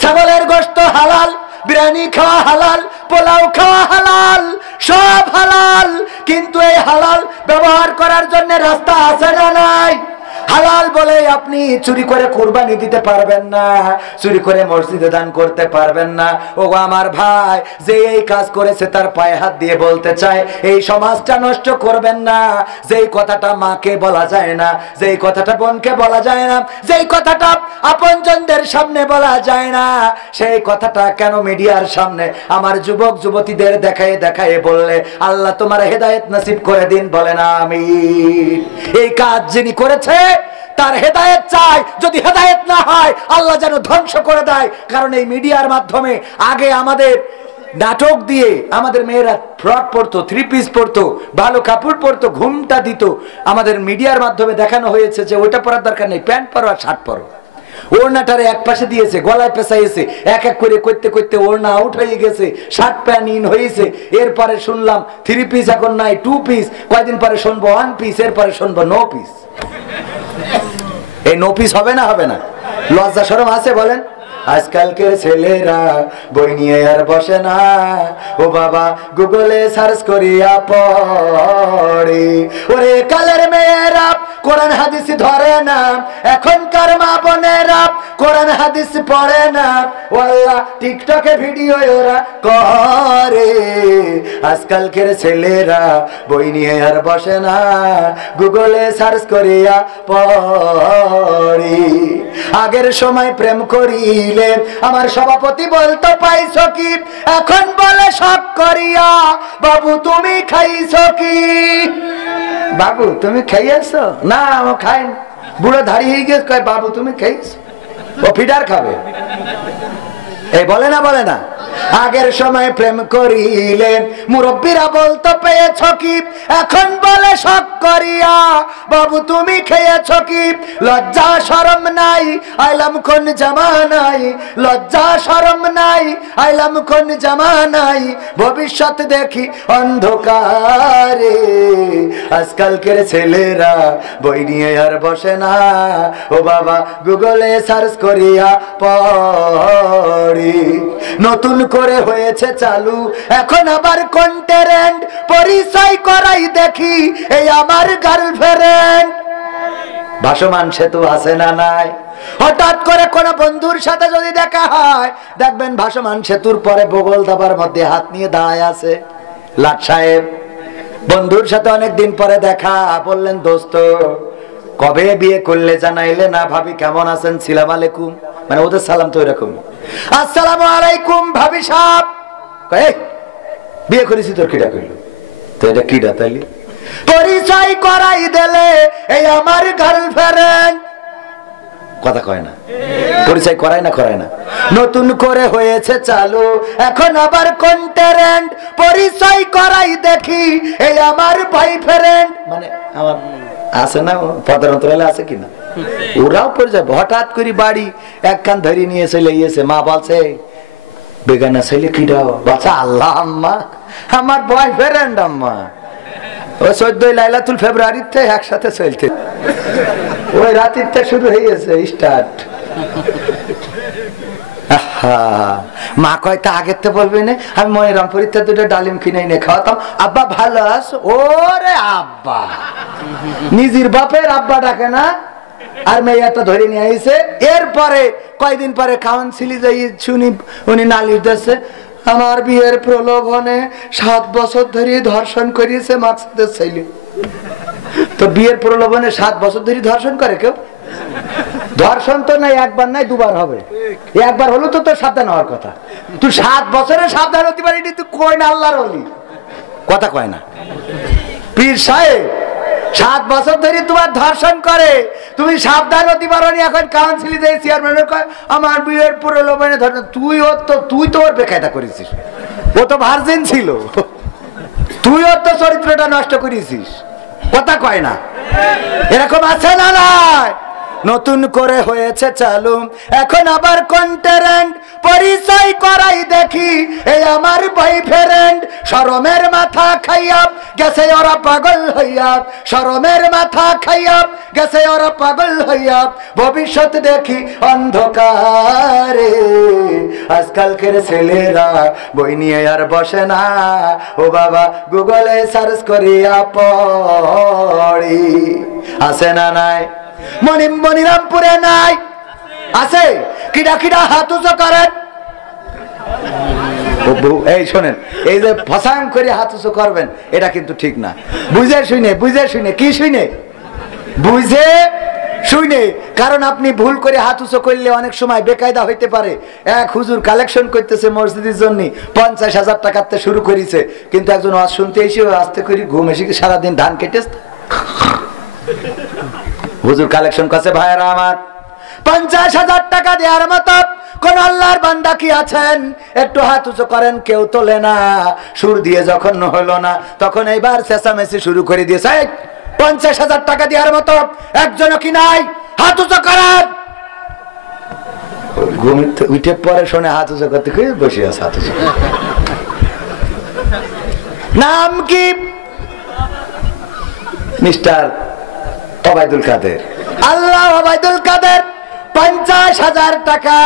ছাগলের গোশত হালাল, বিরিয়ানি খাওয়া হালাল, পোলাও খাওয়া হালাল, সব হালাল, কিন্তু এই হালাল ব্যবহার করার জন্য রাস্তা আছে না নাই? হালাল বলে আপনি চুরি করে কুরবানি দিতে পারবেন না, চুরি করে মসজিদে দান করতে পারবেন না। ও আমার ভাই, যে এই কাজ করেছে তার পায়ে হাত দিয়ে বলতে চায় এই সমাজটা নষ্ট করবেন না। যেই কথাটা মাকে বলা যায় না, যেই কথাটা বোনকে বলা যায় না, যেই কথাটা আপনজনদের সামনে বলা যায় না, সেই কথাটা কেন মিডিয়ার সামনে আমার যুবক যুবতীদের দেখায় দেখায় বললে আল্লাহ তোমার হেদায়েত নসিব করে দিন, বলে না আমিন। এই কাজ যিনি করেছে তার হেদায়েত চাই, যদি হেদায়েত না হয় আল্লাহ যেন ধ্বংস করে দেয়। কারণ এই মিডিয়ার মাধ্যমে আগে আমাদের নাটক দিয়ে আমাদের মেয়েরা ফ্রক পরতো, থ্রি পিস পরতো, ভালো কাপড় পরতো, ঘুমটা দিত। আমাদের মিডিয়ার মাধ্যমে দেখানো হয়েছে যে ওটা পরার দরকার নেই, প্যান্ট পরো আর শার্ট পরো। ওড়নাটারে এক পাশে দিয়েছে, গলায় পেঁচাইছে, এক এক করে করতে করতে ওড়না আউট হয়ে গেছে, শার্ট প্যান্ট ইন হয়েছে। এরপরে শুনলাম থ্রি পিস এখন নাই, টু পিস, কয়দিন পরে শুনবো ওয়ান পিস, এরপরে শুনবো নো পিস। এই নো পিস হবে না? হবে না? লজ্জা শরম আছে বলেন? আজকালকের ছেলেরা বই নিয়ে আর বসে না, ও বাবা গুগলে সার্চ করিয়া পড়ে। ওরে কালের মেয়েরা কোরআন হাদিস ধরে না, এখনকার মা বোনেরা কোরআন হাদিস পড়ে না, ওয়াল্লাহ টিকটকে ভিডিও ওরা করে। আজকালকের ছেলেরা বই নিয়ে আর বসে না, গুগলে সার্চ করিয়া পড়ে। আগের সময় প্রেম করিলে আমার সভাপতি বলতো পাইছো কি, এখন বলে শখ করিয়া বাবু তুমি খাইছো কি। বাবু তুমি খাইয়েছো? না ও খাই, বুড়ো ধাড়ি হয়ে গেছে, কয় বাবু তুমি খাইছো। ও ফিডার খাবে। এই বলে না, বলে না? আগের সময় প্রেম করিলে মুরব্বীরা বলতো পেয়েছ কি, এখন বলে শখ করিয়া বাবু তুমি খেয়েছ কি। লজ্জা শরম নাই, আইলাম কোন জামানাই, লজ্জা শরম নাই, আইলাম কোন জামানাই, ভবিষ্যৎ দেখি অন্ধকারে। আজকালকের ছেলেরা বই নিয়ে আর বসে না, ও বাবা গুগলে সার্চ করিয়া পড়ি। নতুন করে হয়েছে চালু এখন আবার কন্টেন্ট, পরিচয় করাই দেখি এই আমার গার্লফ্রেন্ড। ভাসমান সেতু আছে না নাই? হঠাৎ করে কোন বন্ধুর সাথে যদি দেখা হয়, দেখবেন ভাসমান সেতুর পরে বগল দাবার মধ্যে হাত নিয়ে দাঁড়ায় আছে লাট সাহেব। বন্ধুর সাথে অনেকদিন পরে দেখা, বললেন দোস্ত কবে বিয়ে করলে জানাইলে না, ভাবি কেমন আছেন, সালাম আলাইকুম। মানে ওদের সালাম তো এরকম, আসসালামু আলাইকুম ভাবি সাহেব। বিয়ে করেছি তোর কিডা কইল, তো এটা কিডা তাইলে? পরিচয় করাই দিলে এই আমার গার্লফ্রেন্ড। কথা কয় না, পরিচয় করায় না, করায় না। নতুন করে হয়েছে চালু এখন আবার কন্টেন্ট, পরিচয় করাই দেখি এই আমার বয়ফ্রেন্ড। মানে আমার আছে না পদের অন্তরালে আছে কিনা, ওরাও পড়ে যাবে। হঠাৎ করে বাড়ি এক কান ধরে নিয়ে চলে গিয়েছে, মা বলছে বেগানা ছেলে কিডা? বাচ্চা আল্লাহ আম্মা আমার বয়ফ্রেন্ড আম্মা। ওই 14 লাইলাতুল ফেব্রুয়ারিতে একসাথে চলতে, ওই রাতিতে শুরু হয়ে গেছে স্টার্ট। মা কয়টা আগের তো বলবি না, আমি মনিরামপুরিতে দুটো ডালিম কিনে এনে খাওয়াতাম। আব্বা ভালো আছো? ওরে আব্বা, নিজের বাপের আব্বা ডাকে না, আর মেয়েটা ধরে নিয়ে আইছে। এরপরে কয়দিন পরে কাউন্সিলে যাই শুনি উনি নালিশ দিচ্ছে, আমার বিয়ের প্রলোভনে 7 বছর ধরে ধর্ষণ করিয়েছে মাকসুদের ছেলে। তো বিয়ের প্রলোভনে 7 বছর ধরে ধর্ষণ করে কেউ? ধর্ষণ তো নাই একবার নাই দুবার হবে, একবার হলো তো তোর সাবধান হওয়ার কথা। তুই 7 বছরে সাবধান হতে পারিনি, তুই কই না আল্লাহর ওলি। কথা কয় না পীর সাহেব, 7 বছর ধরে তোমার ধর্ষণ করে, তুমি সাবধান হতে পারোনি। এখন কাউন্সিলে যাই চেয়ারম্যানের কয় আমার বিয়ের প্রলোভনে ধর্ষণ। তুই তো ওর বেকায়দা করেছিস, ও তো ভার্জিন ছিল, তুই ওর তো চরিত্রটা নষ্ট করেছিস। কথা কয় না, এরকম আছে না নাই? নতুন করে হয়েছে চালু এখন আবার কন্টেন্ট, পরিচয় করাই দেখি এই আমার বয়ফ্রেন্ড। শরমের মাথা খাইয়া গেছে ওরা পাগল হইয়া, শরমের মাথা খাইয়া গেছে ওরা পাগল হইয়া, ভবিষ্যৎ দেখি অন্ধকারে। আজকালকের ছেলেরা বই নিয়ে আর বসে না, ও বাবা গুগলে সার্চ করিয়া পড়ি। আছে না নাই? মনিরামপুরে নাই? আছে? কিডা কিডা হাত উঁচু করেন। এই শোনেন, এই যে ফসাং করে হাত উঁচু করবেন এটা কিন্তু ঠিক না। বুঝে শুনে কি শুনে বুঝে শুনে, কারণ আপনি ভুল করে হাত উঁচু করলে অনেক সময় বেকায়দা হইতে পারে। এক হুজুর কালেকশন করতেছে মসজিদের জন্য 50,000 টাকাতে শুরু করেছে, কিন্তু একজন ওয়াজ শুনতে এসে আস্তে করে ঘুম এসে সারাদিন ধান কেটে হুজুর কালেকশন করছে। ভাইরা আমার, 50,000 টাকা দেওয়ার মতো কোন আল্লাহর বান্দা কি আছেন? একটু হাত উঁচু করেন, কেউ তোলে না। সুর দিয়ে যখন হলো না তখন এইবার চেঁচামেচি শুরু করে দিয়েছে। 50,000 টাকা দেওয়ার মতো একজনও কি নাই? হাত উঁচু করেন। ঘুমিতে উঠে পরে শোনে হাত উঁচু করতে বসে আছে। হাত উঁচু নাম কি? মিস্টার ওবায়দুল কাদের। আল্লাহ ওবায়দুল কাদের 50,000 টাকা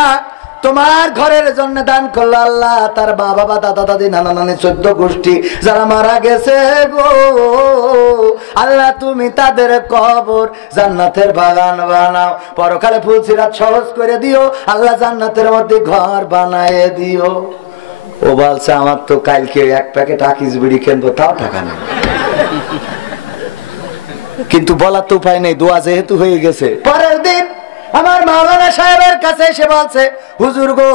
তোমার ঘরের জন্য দান করলো আল্লাহ। তার বাবা দাদা দাদি নানা নানি 14 গোষ্ঠী যারা মারা গেছে গো আল্লাহ, তুমি তাদের কবর জান্নাতের বাগান বানাও, পরকালে ফুলসিরাত সহজ করে দিও আল্লাহ, জান্নাতের মধ্যে ঘর বানায় দিও। ও বলছে আমার তো কালকে 1 প্যাকেট আকিস বিড়ি কিনবো, তাও টাকা নেই। কিন্তু বলার তো উপায় নেই, দোয়া যেহেতু হয়ে গেছে। পরের দিন আমার মাওলানা সাহেবের কাছে এসে বলছে, হুজুর গো,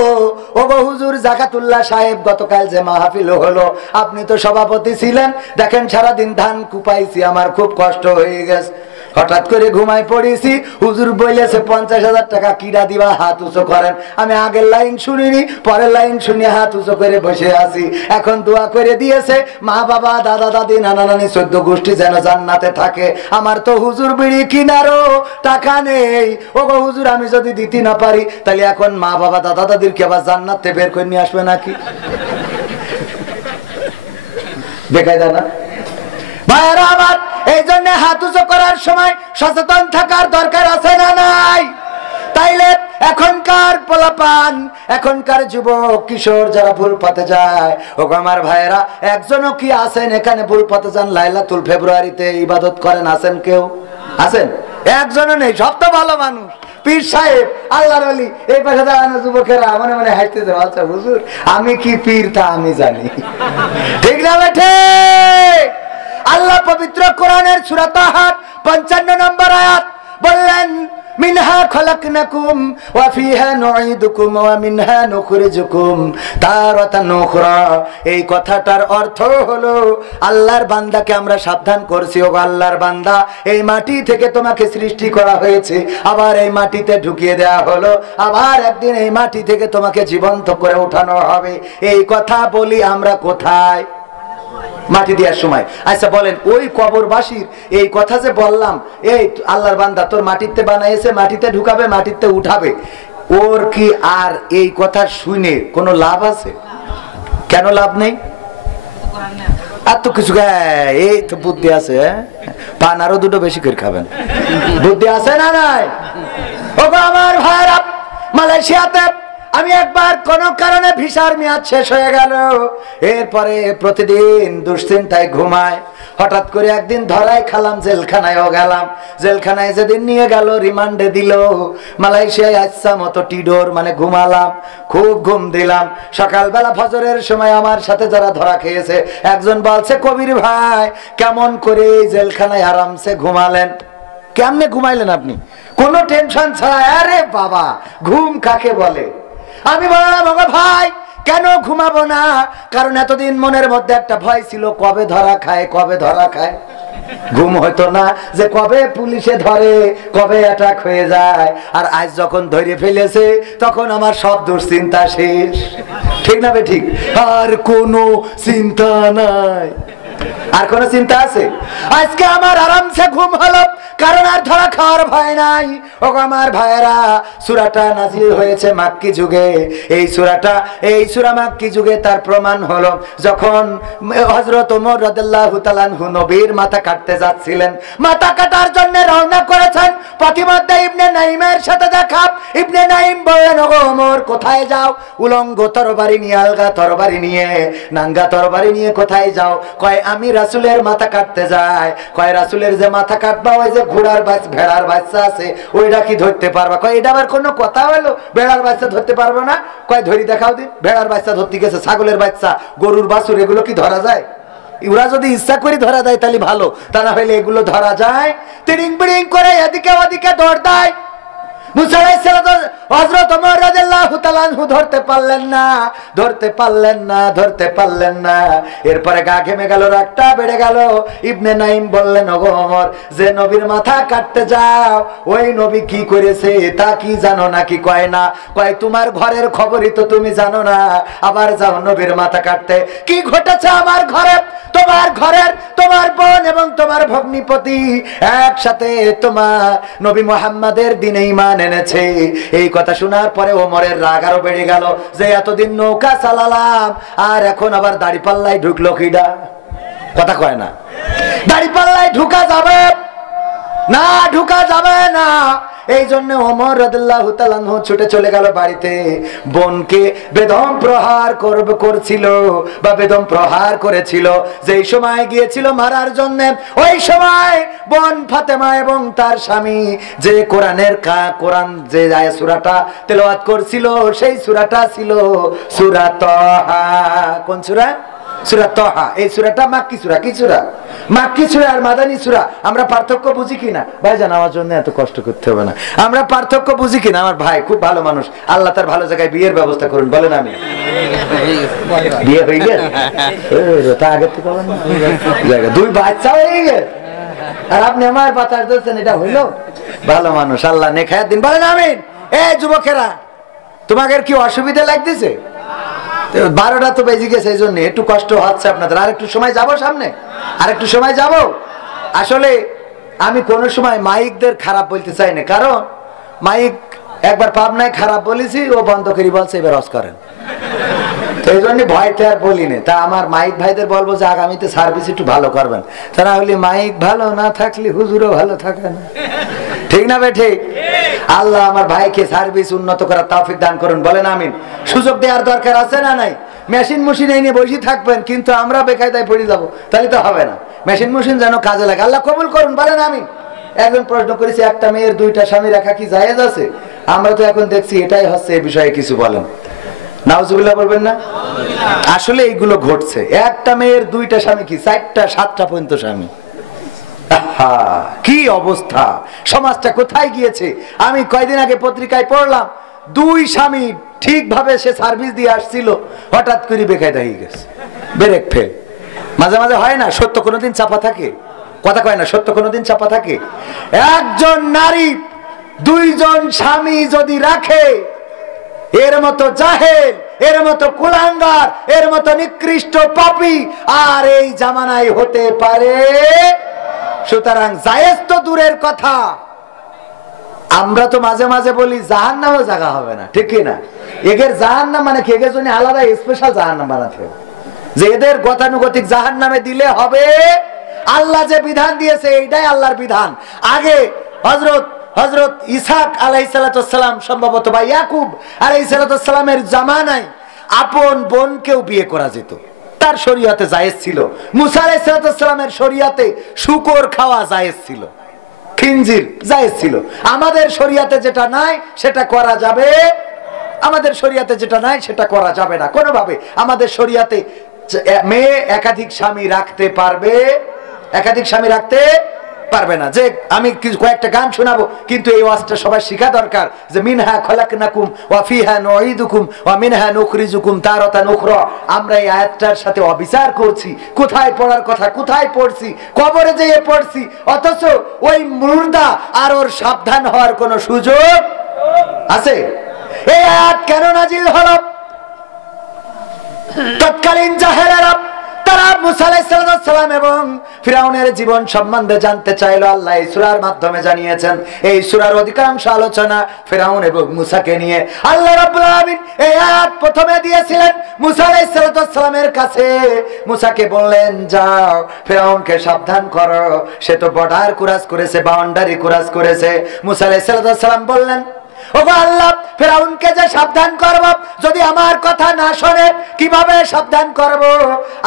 ও গো হুজুর জাকাতুল্লাহ সাহেব, গতকাল যে মাহফিল হলো আপনি তো সভাপতি ছিলেন, দেখেন সারাদিন ধান কুপাইছি, আমার খুব কষ্ট হয়ে গেছে, হঠাৎ করে ঘুমাই পড়েছি। হুজুর বলেছে 50,000 টাকা কিরা দিবা, হাত উঁচু করেন। আমি আগের লাইন শুনিনি, পরের লাইন শুনে হাত উঁচু করে বসে আছি। এখন দোয়া করে দিয়েছে মা বাবা দাদা দাদি নানা নানি 14 গোষ্ঠী যেন জান্নাতে থাকে। আমার তো হুজুর বিড়ি কিনারও টাকা নেই। ও গো হুজুর, আমি যদি দিতে না পারি তাহলে এখন মা বাবা দাদা দাদির কে আবার জান্নাতে বের করে নিয়ে আসবে নাকি? বেকায়দা না ভাইরা আমার? এই জন্য হাত উঁচু করার সময় সচেতন থাকার দরকার আছে না নাই? তাইলে এখনকার পোলাপান, এখনকার যুবক কিশোর যারা ভুল পথে যায়, ও আমার ভাইয়েরা, একজনও কি আছেন এখানে ভুল পথে যান? লাইলাতুল ফেব্রুয়ারিতে ইবাদত করেন আছেন? কেউ আছেন? একজনও নেই। সব তো ভালো মানুষ, পীর সাহেব, আল্লাহর ওলি। এই পাশে দাঁড়ানো যুবকেরা মনে মনে হাসতেছে, আচ্ছা হুজুর আমি কি পীর তা আমি জানি। ঠিক না বেঠে? আল্লাহ পবিত্র কোরআনের সূরা তাহা 55 নম্বর আয়াত বললেন, মিনহা খলাকনাকুম ওয়া ফিহা নুঈদুকুম ওয়া মিনহা নুখরিজুকুম তারাতান উখরা। এই কথাটার অর্থ হলো আল্লাহর বান্দাকে আমরা সাবধান করছি, ও আল্লাহর বান্দা, এই মাটি থেকে তোমাকে সৃষ্টি করা হয়েছে, আবার এই মাটিতে ঢুকিয়ে দেওয়া হলো, আবার একদিন এই মাটি থেকে তোমাকে জীবন্ত করে উঠানো হবে। এই কথা বলি আমরা কোথায়? মাটি দেওয়ার সময়। আচ্ছা বলেন, ওই কবরবাসীর এই কথা যে বললাম, এই আল্লাহর বান্দা তোর মাটিতে বানাইছে, মাটিতে ঢুকাবে, মাটিতে উঠাবে, ওর কি আর এই কথা শুনে কোনো লাভ আছে? কেন লাভ নেই? আর তো কিছু, এই তো বুদ্ধি আছে, পান আরো দুটো বেশি করে খাবেন, বুদ্ধি আছে না নাই? ও আমার ভাইরা, মালয়েশিয়াতে আমি একবার কোন কারণে ভিসার মেয়াদ শেষ হয়ে গেল, এরপরে প্রতিদিন দুশ্চিন্তায় ঘুমায়। হঠাৎ করে একদিন ধরাই খালাম, জেলখানায়ও গেলাম। জেলখানায় যেদিন নিয়ে গেল, রিমান্ডে দিল, মালয়েশিয়ায় আচ্ছা মতো টিডোর মানে ঘুমালাম, খুব ঘুম দিলাম। সকালবেলা ফজরের সময় আমার সাথে যারা ধরা খেয়েছে একজন বলছে, কবির ভাই কেমন করে জেলখানায় আরামসে ঘুমালেন? কেমনে ঘুমাইলেন আপনি? কোনো টেনশন ছাড়া? আরে বাবা, ঘুম কাকে বলে? আমি বললাম, ভাই কেন ঘুমাবো না? কারণ এতদিন মনের মধ্যে একটা ভয় ছিল, কবে ধরা খায়, কবে ধরা খায়। ঘুম হইতো না যে কবে পুলিশে ধরে, কবে অ্যাটাক হয়ে যায়। আর আজ যখন ধরে ফেলেছে তখন আমার সব দুশ্চিন্তা শেষ। ঠিক না বে ঠিক? আর কোনো চিন্তা নাই। আর কোন চিন্তা আছে? আজকে আমার আরামসে ঘুম হলো, কারণ আর ধরা খাওয়ার ভয় নাই। ও আমার ভাইয়েরা, সূরাটা নাজিল হয়েছে মাক্কি যুগে। এই সূরা মাক্কি যুগে তার প্রমাণ হলো যখন হযরত ওমর রাদিয়াল্লাহু তাআলা আনহু নবীর মাথা কাটতে যাচ্ছিলেন, মাথা কাটার জন্য রওনা করেছেন। পথিমধ্যে ইবনে নাইমের সাথে দেখা। ইবনে নাইম বললেন, ওগো ওমর কোথায় যাও? উলঙ্গ তরবারি নিয়ে, আলগা তরবারি নিয়ে, নাঙ্গা তরবারি নিয়ে কোথায় যাও? কয় আমি রাসূলের মাথা কাটতে যায়, কয় রাসূলের যে মাথা কাটবা ওই যে ঘোড়ার ভেড়ার বাচ্চা আছে ওইটা কি ধরতে পারবা? কয় এটা আবার কোনো কথা হলো, ভেড়ার বাচ্চা ধরতে পারবো না? কয় ধরি দেখাও দিন। ভেড়ার বাচ্চা ধরতে গেছে, ছাগলের বাচ্চা, গরুর বাছুর, এগুলো কি ধরা যায়? ওরা যদি ইচ্ছা করে ধরা দেয় তাহলে ভালো, তা না হলে এগুলো ধরা যায়? তিরিং বিড়িং করে এদিকে ওদিকে দৌড় দেয়। মুসা আলাইহিস সালাম হযরত ওমর রাদিয়াল্লাহু তাআলা আনহু ধরতে পারলেন না। এরপরে গা ঘেমে গেল, রাগটা বেড়ে গেল। ইবনে নাইম বললেন, ওগো ওমর, যে নবীর মাথা কাটতে যাও ওই নবী কি করেছে তা কি জানো নাকি? কয় না। কয় তোমার ঘরের খবরই তো তুমি জানো না, আবার যাও নবীর মাথা কাটতে। কি ঘটেছে আমার ঘরে? তোমার বোন এবং তোমার ভগ্নিপতি একসাথে তোমার নবী মুহাম্মাদের দিনে ঈমান এনেছে। এই কথা শোনার পরে ওমরের রাগ আরো বেড়ে গেল, যে এতদিন নৌকা চালালাম আর এখন আবার দাড়িপাল্লায় ঢুকলো কিডা? কথা কয় না। দাড়িপাল্লায় ঢুকা যাবে না, ঢুকা যাবে না। এই জন্য ওমর রাদিয়াল্লাহু তাআলা ছুটে চলে গেল বাড়িতে। বোনকে বেদম প্রহার করছিল বা বেদম প্রহার করেছিল, যেই সময় গিয়েছিল মারার জন্য, ওই সময় বোন ফাতেমা এবং তার স্বামী যে কোরআন যে সূরাটা তেলাওয়াত করছিল, সেই সূরাটা ছিল সূরা তাহা। কোন সূরা? সূরা তাহা। এই সূরাটা মাক্কি সূরা। কি সূরা? মাক্কি সূরা আর মাদানী সূরা। আমরা পার্থক্য বুঝি কিনা? ভাইজান আমার জন্য এত কষ্ট করতে হবে না। আমরা পার্থক্য বুঝি কিনা? আমার ভাই খুব ভালো মানুষ, আল্লাহ তার ভালো জায়গায় বিয়ের ব্যবস্থা করুন। বলেন আমি বিয়ে হয়ে গেছে, তা আগে থেকে বলেন না, দুই বাচ্চা হয়ে গেছে আর আপনি আমার বাতাস দিচ্ছেন, এটা হইলো? ভালো মানুষ, আল্লাহ নেক হায়াত দিন। বলেন আমিন। এ যুবকেরা, তোমাদের কি অসুবিধা লাগতেছে? 12টা তো বেজে গেছে, এই জন্য একটু কষ্ট হচ্ছে আপনাদের। আর একটু সময় যাবো সামনে, আর একটু সময় যাব। আসলে আমি কোনো সময় মাইকদের খারাপ বলতে চাই না, কারণ মাইক একবার পাবনায় খারাপ বলেছি, ও বন্ধ করি বলছে এবার রস করেন, এই জন্য ভয়তে আর বলি না। তা আমার মাইক ভাইদের বলবো যে আগামীতে সার্ভিস একটু ভালো করবেন, তারা হলে মাইক ভালো না থাকলে হুজুরও ভালো থাকে না। ঠিক না বে ঠিক? আল্লাহ আমার ভাইকে সার্ভিস উন্নত করার তৌফিক দান করুন। বলেন আমিন। সুযোগ দেওয়ার দরকার আছে না নাই? মেশিন এনে বসে থাকবেন কিন্তু আমরা বেকায়দায় পড়ে যাবো, তাহলে তো হবে না। মেশিন যেন কাজে লাগে। আল্লাহ কবুল করুন। বলেন আমিন। একজন প্রশ্ন করেছে, একটা মেয়ের 2টা স্বামী রাখা কি জায়েজ আছে? আমরা তো এখন দেখছি এটাই হচ্ছে, এই বিষয়ে কিছু বলেন। নাউজুবিল্লাহ বলবেন না? আসলে এইগুলো ঘটছে। একটা মেয়ের 2টা স্বামী কি 4টা 7টা পর্যন্ত স্বামী। কি অবস্থা, সমাজটা কোথায় গিয়েছে! আমি কয়দিন আগে পত্রিকায় পড়লাম, 2 স্বামী ঠিকভাবে সে সার্ভিস দিয়ে আসছিল, হঠাৎ করে বেকায়দা হয়ে গেছে, ব্রেক ফেল। মাঝে মাঝে হয় না, সত্য কোনোদিন চাপা থাকে? কথা কয় না, সত্য কোনোদিন চাপা থাকে? একজন নারী 2 জন স্বামী যদি রাখে, এর মতো জাহেল, এর মতো কুলাঙ্গার, এর মতো নিকৃষ্ট পাপী আর এই জামানায় হতে পারে? সুতরাং জায়েজ তো দূরের কথা, আমরা তো মাঝে মাঝে বলি জাহান্নামও জায়গা হবে না, ঠিক কি না? এদের জাহান্নাম মানে কি? এদের জন্য আলাদা স্পেশাল জাহান্নাম বানাতে হবে, যে এদের গতানুগতিক জাহান্নামে দিলে হবে। আল্লাহ যে বিধান দিয়েছে এইটাই আল্লাহর বিধান। আগে হযরত ইসহাক আলাইহিস সালাম, সম্ভবত বা ইয়াকুব আলাইহিস সালামের জামানায় আপন বোনকেও বিয়ে করা যেত, তার শরীয়তে জায়েজ ছিল। মুসা আলাইহিস সালামের শরীয়তে শুকর খাওয়া জায়েজ ছিল, খিনজির জায়েজ ছিল। আমাদের শরীয়তে যেটা নাই সেটা করা যাবে, আমাদের শরীয়তে যেটা নাই সেটা করা যাবে না কোনোভাবে। আমাদের শরীয়তে মেয়ে একাধিক স্বামী রাখতে পারবে, একাধিক স্বামী রাখতে পারবে না। যে আমি কয়েকটা গান শোনাবো, কিন্তু এই ওয়াজটা সবাই শেখা দরকার, যে মিনহা খলাকনাকুম ওয়া ফিহা নুঈদুকুম ওয়া মিনহা নুখরিজুকুম তারাতান উখরা। আমরা এই আয়াতটার সাথে অবিচার করছি, কোথায় পড়ার কথা কোথায় পড়ছি, কবরে যেয়ে পড়ছি, অথচ ওই মুর্দা আর ওর সাবধান হওয়ার কোনো সুযোগ আছে? এই আয়াত কেন নাজিল হলো? তৎকালীন জাহেলেরা তারা মুসা আলাইহিস সালাম এবং ফিরাউনের জীবন সম্বন্ধে জানতে চাইলো। আল্লাহ এই সূরার মাধ্যমে জানিয়েছেন। এই সূরার অধিকাংশ আলোচনা ফিরাউন এবং মুসাকে নিয়ে। আল্লাহ রাব্বুল আলামিন এই আয়াত প্রথমে দিয়েছিলেন মুসা আলাইহিস সালামের কাছে। মুসাকে বললেন, যাও ফিরাউনকে সাবধান করো, সে তো বর্ডার ক্রস করেছে, বাউন্ডারি ক্রস করেছে। মুসা আলাইহিস সালাম বললেন, ওগো আল্লাহ, ফেরাউনকে যে সাবধান করব, যদি আমার কথা না শোনে কিভাবে সাবধান করব?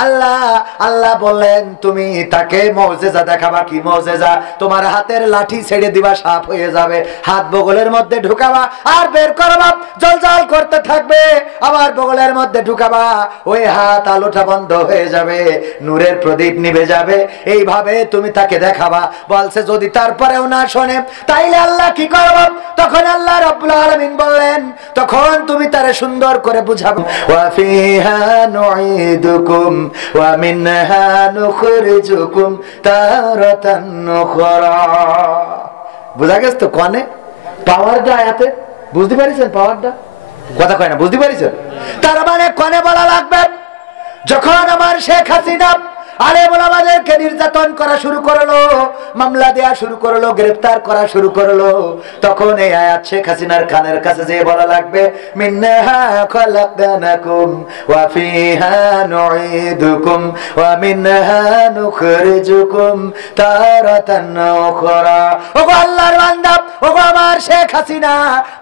আল্লাহ আল্লাহ বললেন, তুমি তাকে মুজিজা দেখাবা। কি মুজিজা? তোমার হাতের লাঠি ছেড়ে দিবা, সাপ হয়ে যাবে, হাত বগলের মধ্যে ঢুকাবা আর বের করবা, জলজল করতে থাকবে, আবার বগলের মধ্যে ঢুকাবা, ওই হাত আলোটা বন্ধ হয়ে যাবে, নূরের প্রদীপ নিভে যাবে, এইভাবে তুমি তাকে দেখাবা। বলছে যদি তারপরেও না শোনে তাইলে আল্লাহ কি করব? তখন আল্লাহ রাব্বুল আলামিন বললেন, তখন তুমি তারে সুন্দর করে বুঝাবে, ওয়া ফিহা নুঈদুকুম ওয়া মিনহা নুখরিজুকুম তারাতান উখরা। বুঝা গেছে তো? কোনে পাওয়ারটা আয়াতে বুঝতে পারিছেন? পাওয়ারটা কথা কয় না, বুঝতে পারিছেন? তার মানে কোনে বলা লাগবে, যখন আমার শেখ হাসিনা আলেম ওলামাদেরকে নির্যাতন করা শুরু করলো, মামলা দেয়া শুরু করলো, গ্রেফতার করা শুরু করলো, তখন এই আয়াত শেখ হাসিনার কানের কাছে যে বলা লাগবে, মিনহা খালাকনাকুম ওয়া ফিহা নুঈদুকুম ওয়া মিনহা নুখরিজুকুম তারাতান উখরা। ওগো আল্লাহর বান্দা, ওগো আমার শেখ হাসিনা,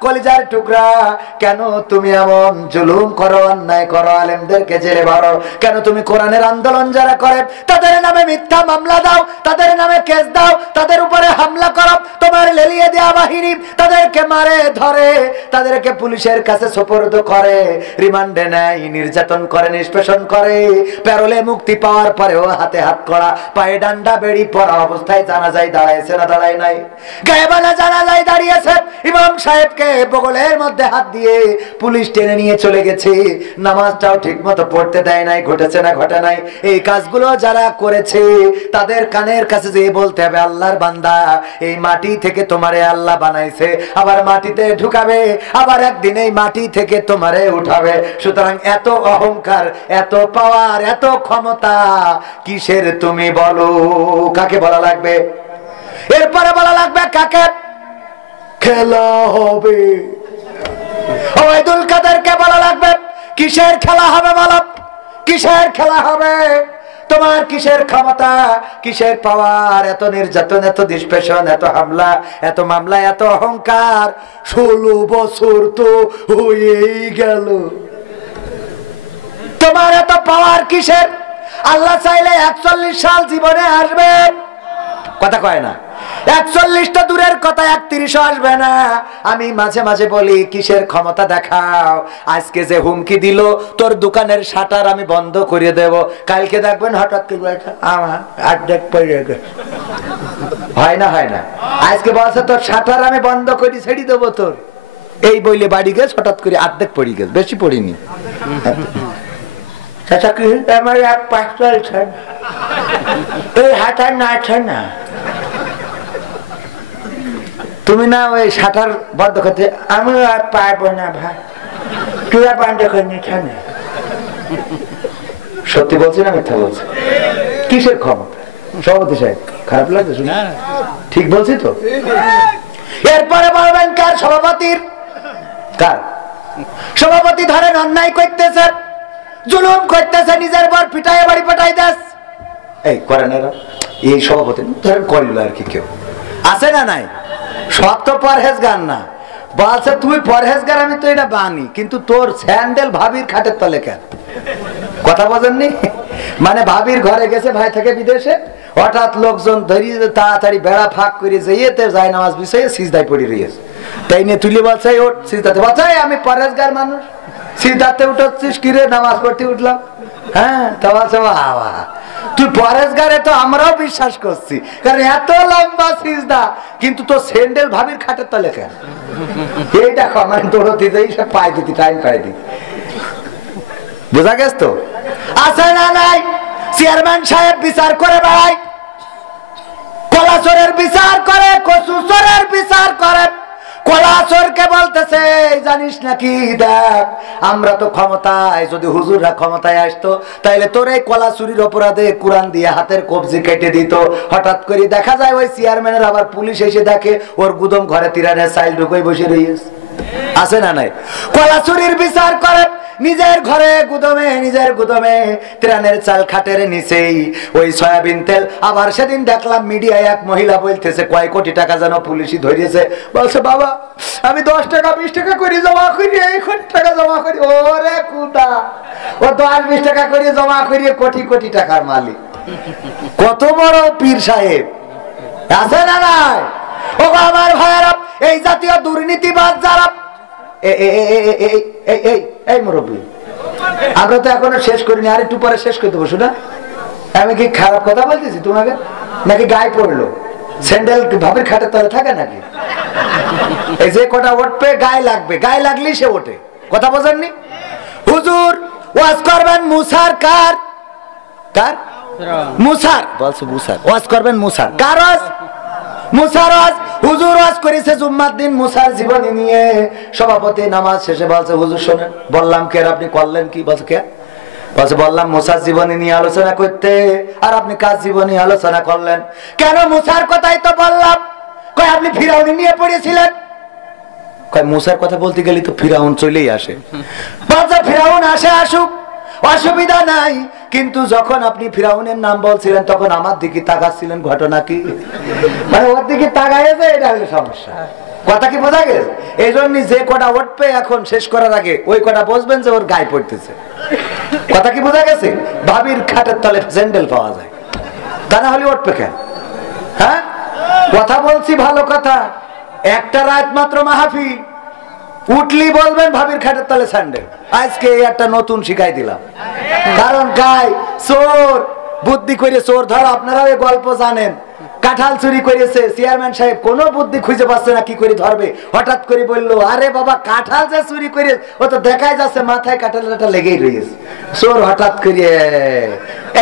কলিজার টুকরা, কেন তুমি এমন জুলুম করো, অন্যায় করো, আলেমদেরকে জেলে ভরো? কেন তুমি কোরআনের আন্দোলন যারা করে তাদের নামে মিথ্যা মামলা দাও, তাদের নামে কেস দাও, তাদের উপরে হামলা করো, তোমার লেলিয়ে দেয়া বাহিনী তাদেরকে মারে ধরে, তাদেরকে পুলিশের কাছে সুপর্দ করে, রিমান্ডে নেয়, নির্যাতন করে, নিষ্পেষণ করে, প্যারোলে মুক্তি পাওয়ার পরেও হাতে হাত করা, পায়ে ডান্ডা বেড়ি পরা অবস্থায় জানাজায় দাঁড়াইছে না দাঁড়ায় নাই? গায়েবানা জানাজায় দাঁড়িয়েছে, ইমাম সাহেবকে বগলের মধ্যে হাত দিয়ে পুলিশ টেনে নিয়ে চলে গেছে, নামাজটাও ঠিক মতো পড়তে দেয় নাই, ঘটেছে না ঘটে নাই? এই কাজগুলো যারা করেছে তাদের কানের কাছে যে বলতে হবে, আল্লাহর বান্দা, এই মাটি থেকে তোমারে আল্লাহ বানাইছে, আবার মাটিতে ঢুকাবে, আবার একদিন এই মাটি থেকে তোমারে উঠাবে। সুতরাং এত অহংকার, এত পাওয়ার, এত ক্ষমতা কিসের তুমি বলো? কাকে বলা লাগবে? এরপরে বলা লাগবে কাকে? খেলা হবে। ওবায়দুল কাদেরকে বলা লাগবে, কিসের খেলা হবে বলো? কিসের খেলা হবে? তোমার কিসের ক্ষমতা, কিসের পাওয়ার? এত নির্যাতন, এত নিষ্পেষণ, এত হামলা, এত মামলা, এত অহংকার, 16 বছর তো হয়েই গেল, তোমার এত পাওয়ার কিসের? আল্লাহ চাইলে 41 সাল জীবনে আসবে, কথা কয় না? 41 তো দূরের কথা, 31 আসবে না। আমি মাঝে মাঝে বলি, কিসের ক্ষমতা দেখাও? আজকে যে হুমকি দিল, তোর দোকানের শাটার আমি বন্ধ করে দেব, কালকে দেখবেন হঠাৎ করে আমার আড্ডাক পড়ে গেছে, হয় না? হয় না? আজকে বলছে তোর শাটার আমি বন্ধ করে ছেড়ে দেবো তোর, এই বইলে বাড়ি গেছে, হঠাৎ করে আর্ধেক পড়ে গেছে, বেশি পড়িনি। আমার এক পাঁচটাল এই হাটার না আছে না, তুমি না ওই শাটার বন্ধ করতে, আমি আর পারবো না ভাই, তুই বন্ধ করে নিচ্ছে না। সত্যি বলছি না মিথ্যা বলছি? কিসের ক্ষমতা? সভাপতি সাহেব খারাপ লাগছে শুনে? ঠিক বলছি তো? এরপরে বলবেন কার? সভাপতির। কার? সভাপতি ধরেন অন্যায় করতেছে, জুলুম করতেছে, নিজের পর পিটাই বাড়ি পাঠাই দেশ, এই করেন এরা, এই সভাপতি ধরেন করিল আর কি, কেউ আছে না নাই? সব তো পরহেজগার না, বলছে তুই পরহেজগার, আমি তো এটা বানি, কিন্তু তোর স্যান্ডেল ভাবির খাটের তলে কেন? কথা বোঝেননি? মানে ভাবির ঘরে গেছে ভাই থেকে বিদেশে, হঠাৎ লোকজন ধরিয়ে তাড়াতাড়ি বেড়া ফাঁক করে যেতে যায়, নামাজ বিষয়ে সিজদায় পড়ে রয়েছে, তাই নিয়ে তুলি বলছে ওঠ সিজদাতে, বলছে আমি পরহেজগার মানুষ, সিজদাতে উঠছিস কিরে? নামাজ পড়তে উঠলাম। হ্যাঁ, তা বলছে বাবা তুই পরেশগারে তো আমরাও বিশ্বাস করছি, কারণ এত লম্বা সিজদা, কিন্তু তো স্যান্ডেল ভাবির খাটের তলে কেন? এই দেখো আমার দৌড়তে যাই, সব পাই দিতি, টাইম পাই দি। বোঝা গেছ তো? আছে না নাই? চেয়ারম্যান সাহেব বিচার করে বেড়ায়, কলা চোরের বিচার করে, কচু চোরের বিচার করে, কলা চোরকে বলতেছে জানিস নাকি, দেখ আমরা তো ক্ষমতায়, যদি হুজুররা ক্ষমতায় আসতো তাইলে তোর এই কলা চুরির অপরাধে কোরআন দিয়ে হাতের কবজি কেটে দিত। হঠাৎ করে দেখা যায় ওই চেয়ারম্যানের আবার পুলিশ এসে দেখে ওর গুদম ঘরে তিরানের চাইল ঢুকে বসে রয়েছে। আছে না নাই? কলা চুরির বিচার করে, নিজের ঘরে গুদমে নিজের গুদমে ত্রাণের চাল খাটের নিচেই ওই সয়াবিন তেল। আবার সেদিন দেখলাম মিডিয়ায় এক মহিলা বলতেছে কয় কোটি টাকা যেন পুলিশই ধরিয়েছে। বলছে বাবা আমি 10 টাকা 20 টাকা করে জমা করি, এই কোটি টাকা জমা করি। ওরে কুটা, ও 10-20 টাকা করে জমা করি কোটি কোটি টাকার মালিক। কত বড় পীর সাহেব আছে না নাই? ও আমার ভাইয়েরা, এই জাতীয় দুর্নীতিবাজ যারা, এই মুরব্বী আমরা তো এখনো শেষ করিনি, আর একটু পরে শেষ করে দেবো। শোনা, আমি কি খারাপ কথা বলতেছি তোমাকে? নাকি গায়ে পড়লো? স্যান্ডেল ভাবির খাটের তলে থাকে নাকি? এই যে কটা উঠবে গায়ে লাগবে, গায়ে লাগলেই সে ওঠে। কথা বোঝেননি? হুজুর ওয়াজ করবেন মুসার, কার কার? মুসার। বলছে মুসার ওয়াজ করবেন, মুসার কার ওয়াজ? মুসার ওয়াজ। হুজুর ওয়াজ করেছে জুম্মার দিন মুসার জীবনী নিয়ে। সভাপতি নামাজ শেষে বলছে হুজুর শোনেন। বললাম কে? আপনি করলেন কি? বলছে কে? বলছে বললাম মুসার জীবনী নিয়ে আলোচনা করতে, আর আপনি কার জীবনী আলোচনা করলেন? কেন মুসার কথাই তো বললাম। কয় আপনি ফিরাউনি নিয়ে পড়েছিলেন। কয় মুসার কথা বলতে গেলে তো ফিরাউন চলেই আসে। বলছে ফিরাউন আসে, আসুক, অসুবিধা নাই, কিন্তু যখন আপনি ফিরাউনের নাম বলছিলেন তখন আমার দিকে তাকাচ্ছিলেন, ঘটনা কি? মানে ওর দিকে তাকাইছে, এটা হলো সমস্যা। কথা কি বোঝা গেছে? এই জন্য যে কটা উঠবে এখন শেষ করার আগে ওই কটা বসবেন যে ওর গায়ে পড়তেছে। কথা কি বোঝা গেছে? ভাবির খাটের তলে স্যান্ডেল পাওয়া যায়, তা না হলে উঠবে কেন? হ্যাঁ, কথা বলছি ভালো কথা। একটা রাত মাত্র মাহফিল, উঠলি বলবেন ভাবির খাটের তলে স্যান্ডেল। আজকে একটা নতুন শিখাই দিলাম, কারণ গায়ে চোর বুদ্ধি করে চোর ধর। আপনারা এই গল্প জানেন, কাঁঠাল চুরি করেছে, চেয়ারম্যান সাহেব কোনো বুদ্ধি খুঁজে পাচ্ছে না কি করে ধরবে। হঠাৎ করে বললো আরে বাবা কাঁঠাল যে চুরি করে, ও তো দেখাই যাচ্ছে মাথায় কাঁঠালটা লেগেই রয়েছে। চোর হঠাৎ করে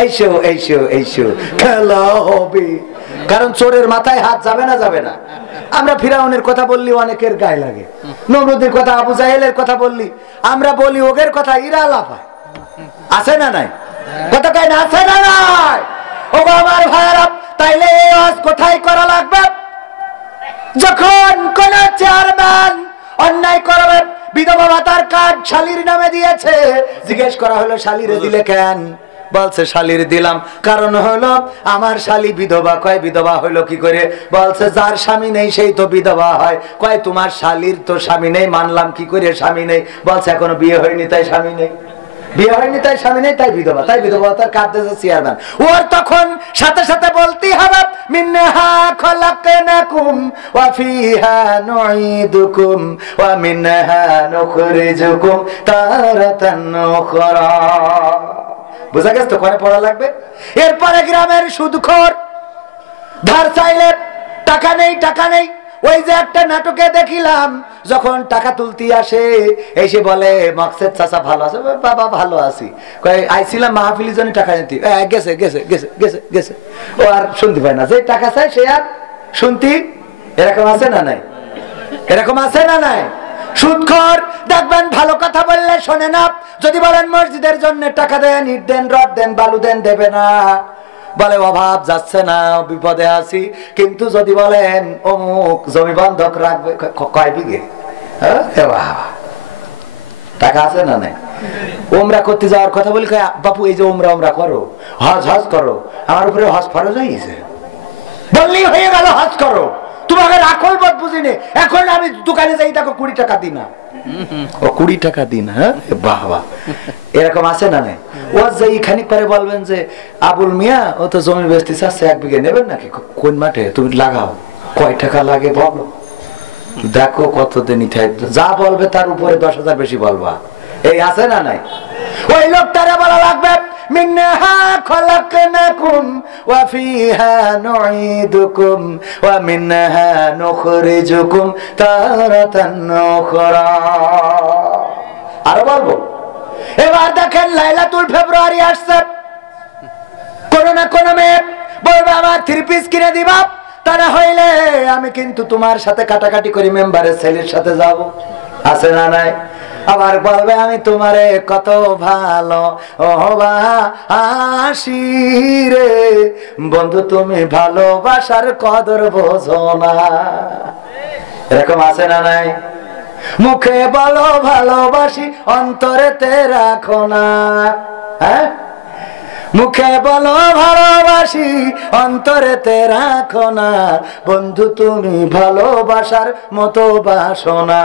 এইসো এইসো এইসো খেলা হবে, কারণ চোরের মাথায় হাত যাবে না, যাবে না। আমরা ফিরাউনের কথা বললি অনেকের গায়ে লাগে, নমরুদের কথা, আবু জাহেলের কথা বললি আমরা বলি ওগের কথা, ইরা লাফায়। আছে না নাই? কথা কয় না, আছে না নাই? ও আমার ভাইয়েরা, তাইলে আজ কোথায় করা লাগবে? যখন কোন চেয়ারম্যান অন্যায় করবে, বিধবা ভাতার কার্ড শালীর নামে দিয়েছে, জিজ্ঞেস করা হলো শালীরে দিলে কেন? বলছে শালীর দিলাম কারণ হলো আমার শালী বিধবা। কয় বিধবা হইলো কি করে? বলছে যার স্বামী নেই সেই তো বিধবা হয়। কয় তোমার শালীর তো স্বামী নেই, মানলাম কি করে স্বামী নেই? বলছে এখনো বিয়ে হয়নি তাই স্বামী নেই, বিয়ে হয়নি তাই স্বামী নেই, তাই বিধবা, তাই বিধবা তার কার্ড দিয়েছে চেয়ারম্যান। ওর তখন সাথে সাথে বলতেই হবে মিনহা খলাকনাকুম ওয়া ফিহা নুঈদুকুম ওয়া মিনহা নুখরিজুকুম তারাতান উখরা। বুঝা গেছে তো? করে পড়া লাগবে। এরপরে গ্রামের সুদখোর, ধার চাইলে টাকা নেই, টাকা নেই। ওই যে একটা নাটকে দেখিলাম, যখন টাকা তুলতে আসে এসে বলে মকসেদ চাচা ভালো আছে? বাবা ভালো আছি। কয় আইছিলাম মাহফিলের জন্য টাকা নিতে। গেছে গেছে গেছে গেছে গেছে, ও আর শুনতে পায় না। যে টাকা চাই সে আর শুনতি। এরকম আছে না নাই? এরকম আছে না নাই? সুদখোর দেখবেন ভালো কথা বললে শোনে না। যদি বলেন মসজিদের জন্য টাকা দেন, ইট দেন, রড দেন, বালু দেন, দেবে না। বলে অভাব যাচ্ছে না, বিপদে আছি। কিন্তু যদি বলেন অমুক জমি বন্ধক রাখবে, কয় বিঘে টাকা আছে না নাই? ওমরা করতে যাওয়ার কথা বলি, বাপু এই যে ওমরা ওমরা করো, হজ হজ করো, আমার উপরে হজ ফরজ হয়ে গেছে। বললেই হয়ে গেল হজ করো, তোমাকে রাখল বোধ বুঝিনি। এখন আমি দোকানে যাই দেখো 20 টাকা দিন না, ও 20 টাকা দিন। হ্যাঁ বাবা, এরকম আছে না নাই? ও যাই খানিক পরে বলবেন যে আবুল মিয়া ও তো জমি বেচতে চাচ্ছে, 1 বিঘে নেবেন নাকি? কোন মাঠে? তুমি লাগাও, কয় টাকা লাগে বলো, দেখো কতদিন যা বলবে তার উপরে 10,000 বেশি বলবা। এই আছে না নাই? ওই লোকটারে বলা লাগবে মিনহা খলাকনাকুম ওয়া ফিহা নুঈদুকুম ওয়া মিনহা নুখরিজুকুম তারাতান উখরা। আর বলবো, এবার দেখেন লাইলাতুল ফেব্রুয়ারি আসছে, কোন না কোন মেয়ে বলবে আমার 3 পিস কিনে দিবা, তা না হইলে আমি কিন্তু তোমার সাথে কাটাকাটি করি, মেম্বারের ছেলের সাথে যাব। আছে না নাই? আবার বলবে আমি তোমারে কত ভালো বাসি রে বন্ধু, তুমি ভালোবাসার কদর বোঝো না। এরকম আছে না নাই? মুখে বলো ভালোবাসি অন্তরেতে রাখো না। হ্যাঁ, মুখে বলো ভালোবাসি অন্তরেতে রাখো না, বন্ধু তুমি ভালোবাসার মতো বাসো না।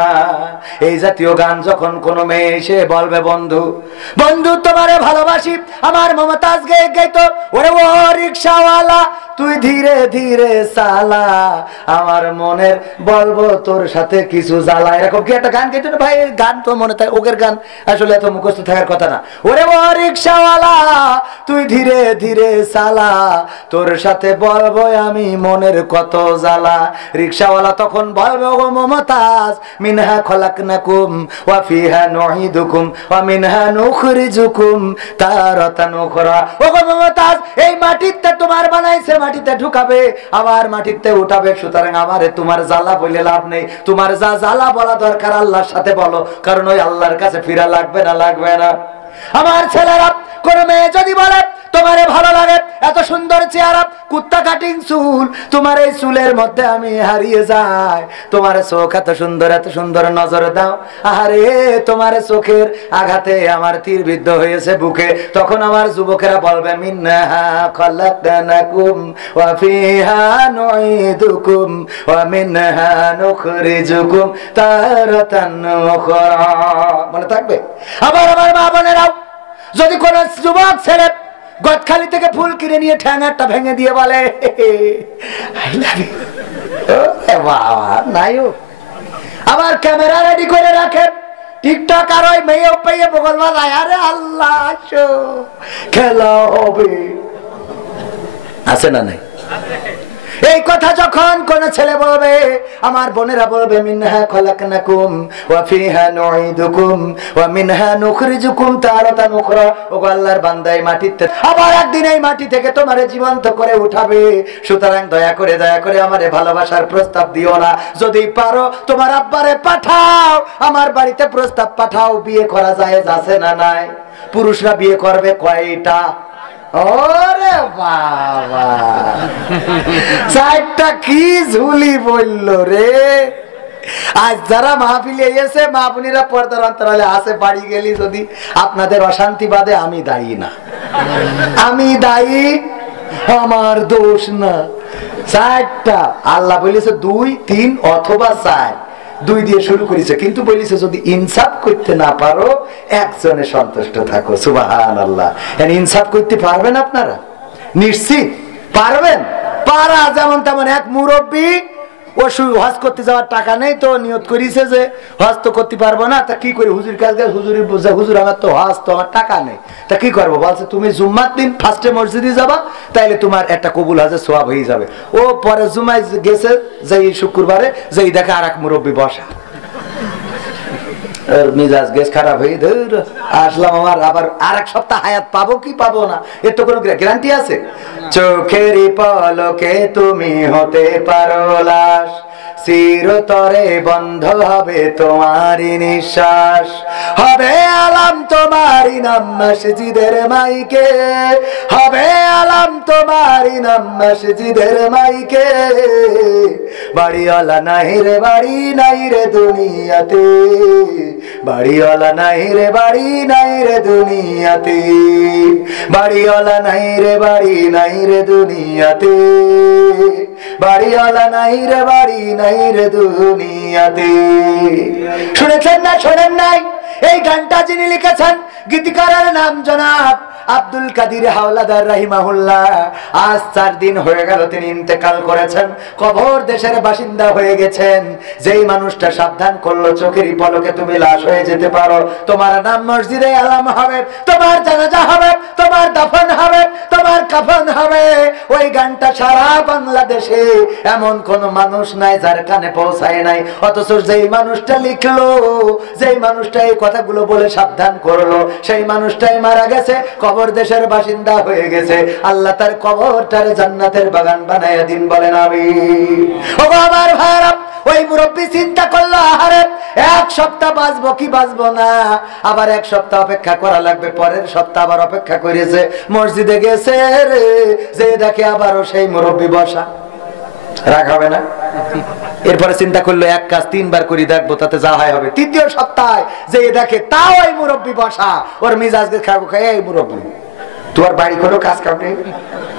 এই জাতীয় গান যখন কোনো মেয়ে এসে বলবে বন্ধু বন্ধু তোমারে ভালোবাসি, আমার মমতাজ গেয়ে গাইতো, ওরে ও রিকশাওয়ালা তুই ধীরে ধীরে চালা, আমার মনের বলবো তোর সাথে কিছু জ্বালা, এরকম কি একটা গান গাইতো না ভাই? গান তো মনে থাকে, ওকের গান আসলে এত মুখস্থ থাকার কথা না। ওরে ও রিকশাওয়ালা তুই ধীরে ধীরে চালা, তোর সাথে বলবো আমি মনের কত জ্বালা। রিকশাওয়ালা তখন বলবে ও মমতাজ মিনহা খলাকনাকুম ওয়া ফিহা নুঈদুকুম ওয়া মিনহা নুখরিজুকুম তারাতান উখরা। ও মমতাজ এই মাটিতে তোমার বানাইছে, মাটিতে ঢুকাবে আবার মাটিতে উঠাবে, সুতরাং আমারে তোমার জ্বালা বলে লাভ নেই, তোমার যা জ্বালা বলা দরকার আল্লাহর সাথে বলো, কারণ ওই আল্লাহর কাছে ফিরা লাগবে না লাগবে না। আমার ছেলেরা কোন মেয়ে যদি বলে তোমারে ভালো লাগে, এত সুন্দর চেহারা, কুত্তা কাটিং চুল, তোমার এই চুলের মধ্যে আমি হারিয়ে যাই, তোমার চোখ এত সুন্দর নজর দাও, আরে তোমার চোখের আঘাতে আমার তীর বিদ্ধ হয়েছে বুকে, তখন আমার যুবকেরা বলবে মিনহা খলাকনাকুম ওয়া ফিহা নুঈদুকুম ওয়া মিনহা নুখরিজুকুম তারাতান উখরা। মনে থাকবে? আবার আমার মা বোনেরাও যদি কোন যুবক ছেলে গদখালি থেকে ফুল কিনে নিয়ে ঠ্যাঙারটা ভেঙে দিয়ে বলে নায়ক, আবার ক্যামেরা রেডি করে রাখে, টিকটক আর ওই মেয়ে পেয়ে বগল বাজায়, আরে আল্লাহ খেলা হবে, আছে না নাই? এই কথা যখন কোন ছেলে বলবে, আমার বোনেরা বলবে মিনহা খলাকনাকুম ওয়া ফিহা নুঈদুকুম ওয়া মিনহা নুখরিজুকুম তারাতান উখরা। ও আল্লাহর বান্দা এই মাটিতে আবার একদিন এই মাটি থেকে তোমারে জীবন্ত করে উঠাবে, সুতরাং দয়া করে আমারে ভালোবাসার প্রস্তাব দিও না, যদি পারো তোমার আব্বারে পাঠাও, আমার বাড়িতে প্রস্তাব পাঠাও, বিয়ে করা যায় আছে না নাই? পুরুষরা বিয়ে করবে কয়টা? ওরে বাবা, চারটা কি ঝুলি বললো রে। আজ যারা মাহফিলে এসে মা বোনেরা পর্দার অন্তরালে আসে, বাড়ি গেলি যদি আপনাদের অশান্তি বাদে আমি দায়ী না, আমি দায়ী, আমার দোষ না। চারটা আল্লাহ বলেছে 2, 3 অথবা 4, 2 দিয়ে শুরু করেছে, কিন্তু বলেছে যদি ইনসাফ করতে না পারো একজনে সন্তুষ্ট থাকো। সুবহানাল্লাহ। ইনসাফ করতে পারবেন আপনারা? নিশ্চিত পারবেন? পারা যেমন তেমন এক মুরব্বী, ও হজ করতে যাওয়ার টাকা নেই, তো নিয়ত করেছে যে হজ তো করতে পারবো না, তা কি করি হুজুর কাছে, হুজুর আমার তো হজ তো আমার টাকা নেই, তা কি করবো? বলছে তুমি জুম্মার দিন ফার্স্টে মসজিদে যাবা, তাইলে তোমার একটা কবুল হজের সওয়াব হয়ে যাবে। ও পরে জুমায় গেছে, যেই শুক্রবারে যেই দেখে আর এক মুরব্বী বসা, মিজাজ গেছ খারাপ হয়ে আসলাম, আমার আবার আর এক সপ্তাহ হায়াত পাবো কি পাবো না এর তো কোনো গ্যারান্টি আছে? চোখেরই পলকে তুমি হতে পারো লাশ, চিরতরে বন্ধ হবে তোমারই নিঃশ্বাস, হবে আলাম তোমারই নাম মসজিদের মাইকে, হবে আলাম তোমারই নাম মসজিদের মাইকে, বাড়িওয়ালা নাই রে বাড়ি নাই রে দুনিয়াতে, বাড়িওয়ালা নাই রে বাড়ি নাই রে দুনিয়াতে, বাড়িওয়ালা নাই রে বাড়ি নাই রে দুনিয়াতে, বাড়িওয়ালা নাই রে বাড়ি নাই রে দুনিয়াতে। শুনেছেন না শোনেন নাই? এই গানটা যিনি লিখেছেন গীতিকারের নাম জনাব আব্দুল কাদির হাওলাদার রাহিমাহুল্লাহ। আজ 4 দিন হয়ে গেল তিনি ইন্তেকাল করেছেন, কবর দেশের বাসিন্দা হয়ে গেছেন। যেই মানুষটা সাবধান করলো চোখেরই পলকে তুমি লাশ হয়ে যেতে পারো, তোমার নাম মসজিদে আলাম হবে, তোমার জানাজা হবে, তোমার দাফন হবে, তোমার কাফন হবে। ওই গানটা সারা বাংলাদেশে এমন কোন মানুষ নাই যার কানে পৌঁছায় নাই, অথচ যেই মানুষটা লিখলো, যেই মানুষটা এই কথাগুলো বলে সাবধান করলো, সেই মানুষটাই মারা গেছে, কবর দেশের বাসিন্দা হয়ে গেছে। আল্লাহ তার কবরটারে জান্নাতের বাগান বানায়া দিন, বলেন আমিন। ও আমার ভাইরা, ওই মুরব্বী চিন্তা করলো আহারে 1 সপ্তাহ বাঁচবো কি বাঁচবো না, আবার 1 সপ্তাহ অপেক্ষা করা লাগবে, পরের সপ্তাহ আবার অপেক্ষা করেছে, মসজিদে গেছে রে, যে দেখে আবারও সেই মুরব্বী বসা, রাগ হবে না? এরপরে চিন্তা করলো এক কাজ 3 বার করে দেখবো তাতে যা হয় হবে। 3য় সপ্তাহে যে দেখে তাও ওই মুরব্বী বসা, ওর মিজাজকে খাবো খাই, এই মুরব্বী তোমার বাড়ি কোনো কাজ কাম নেই,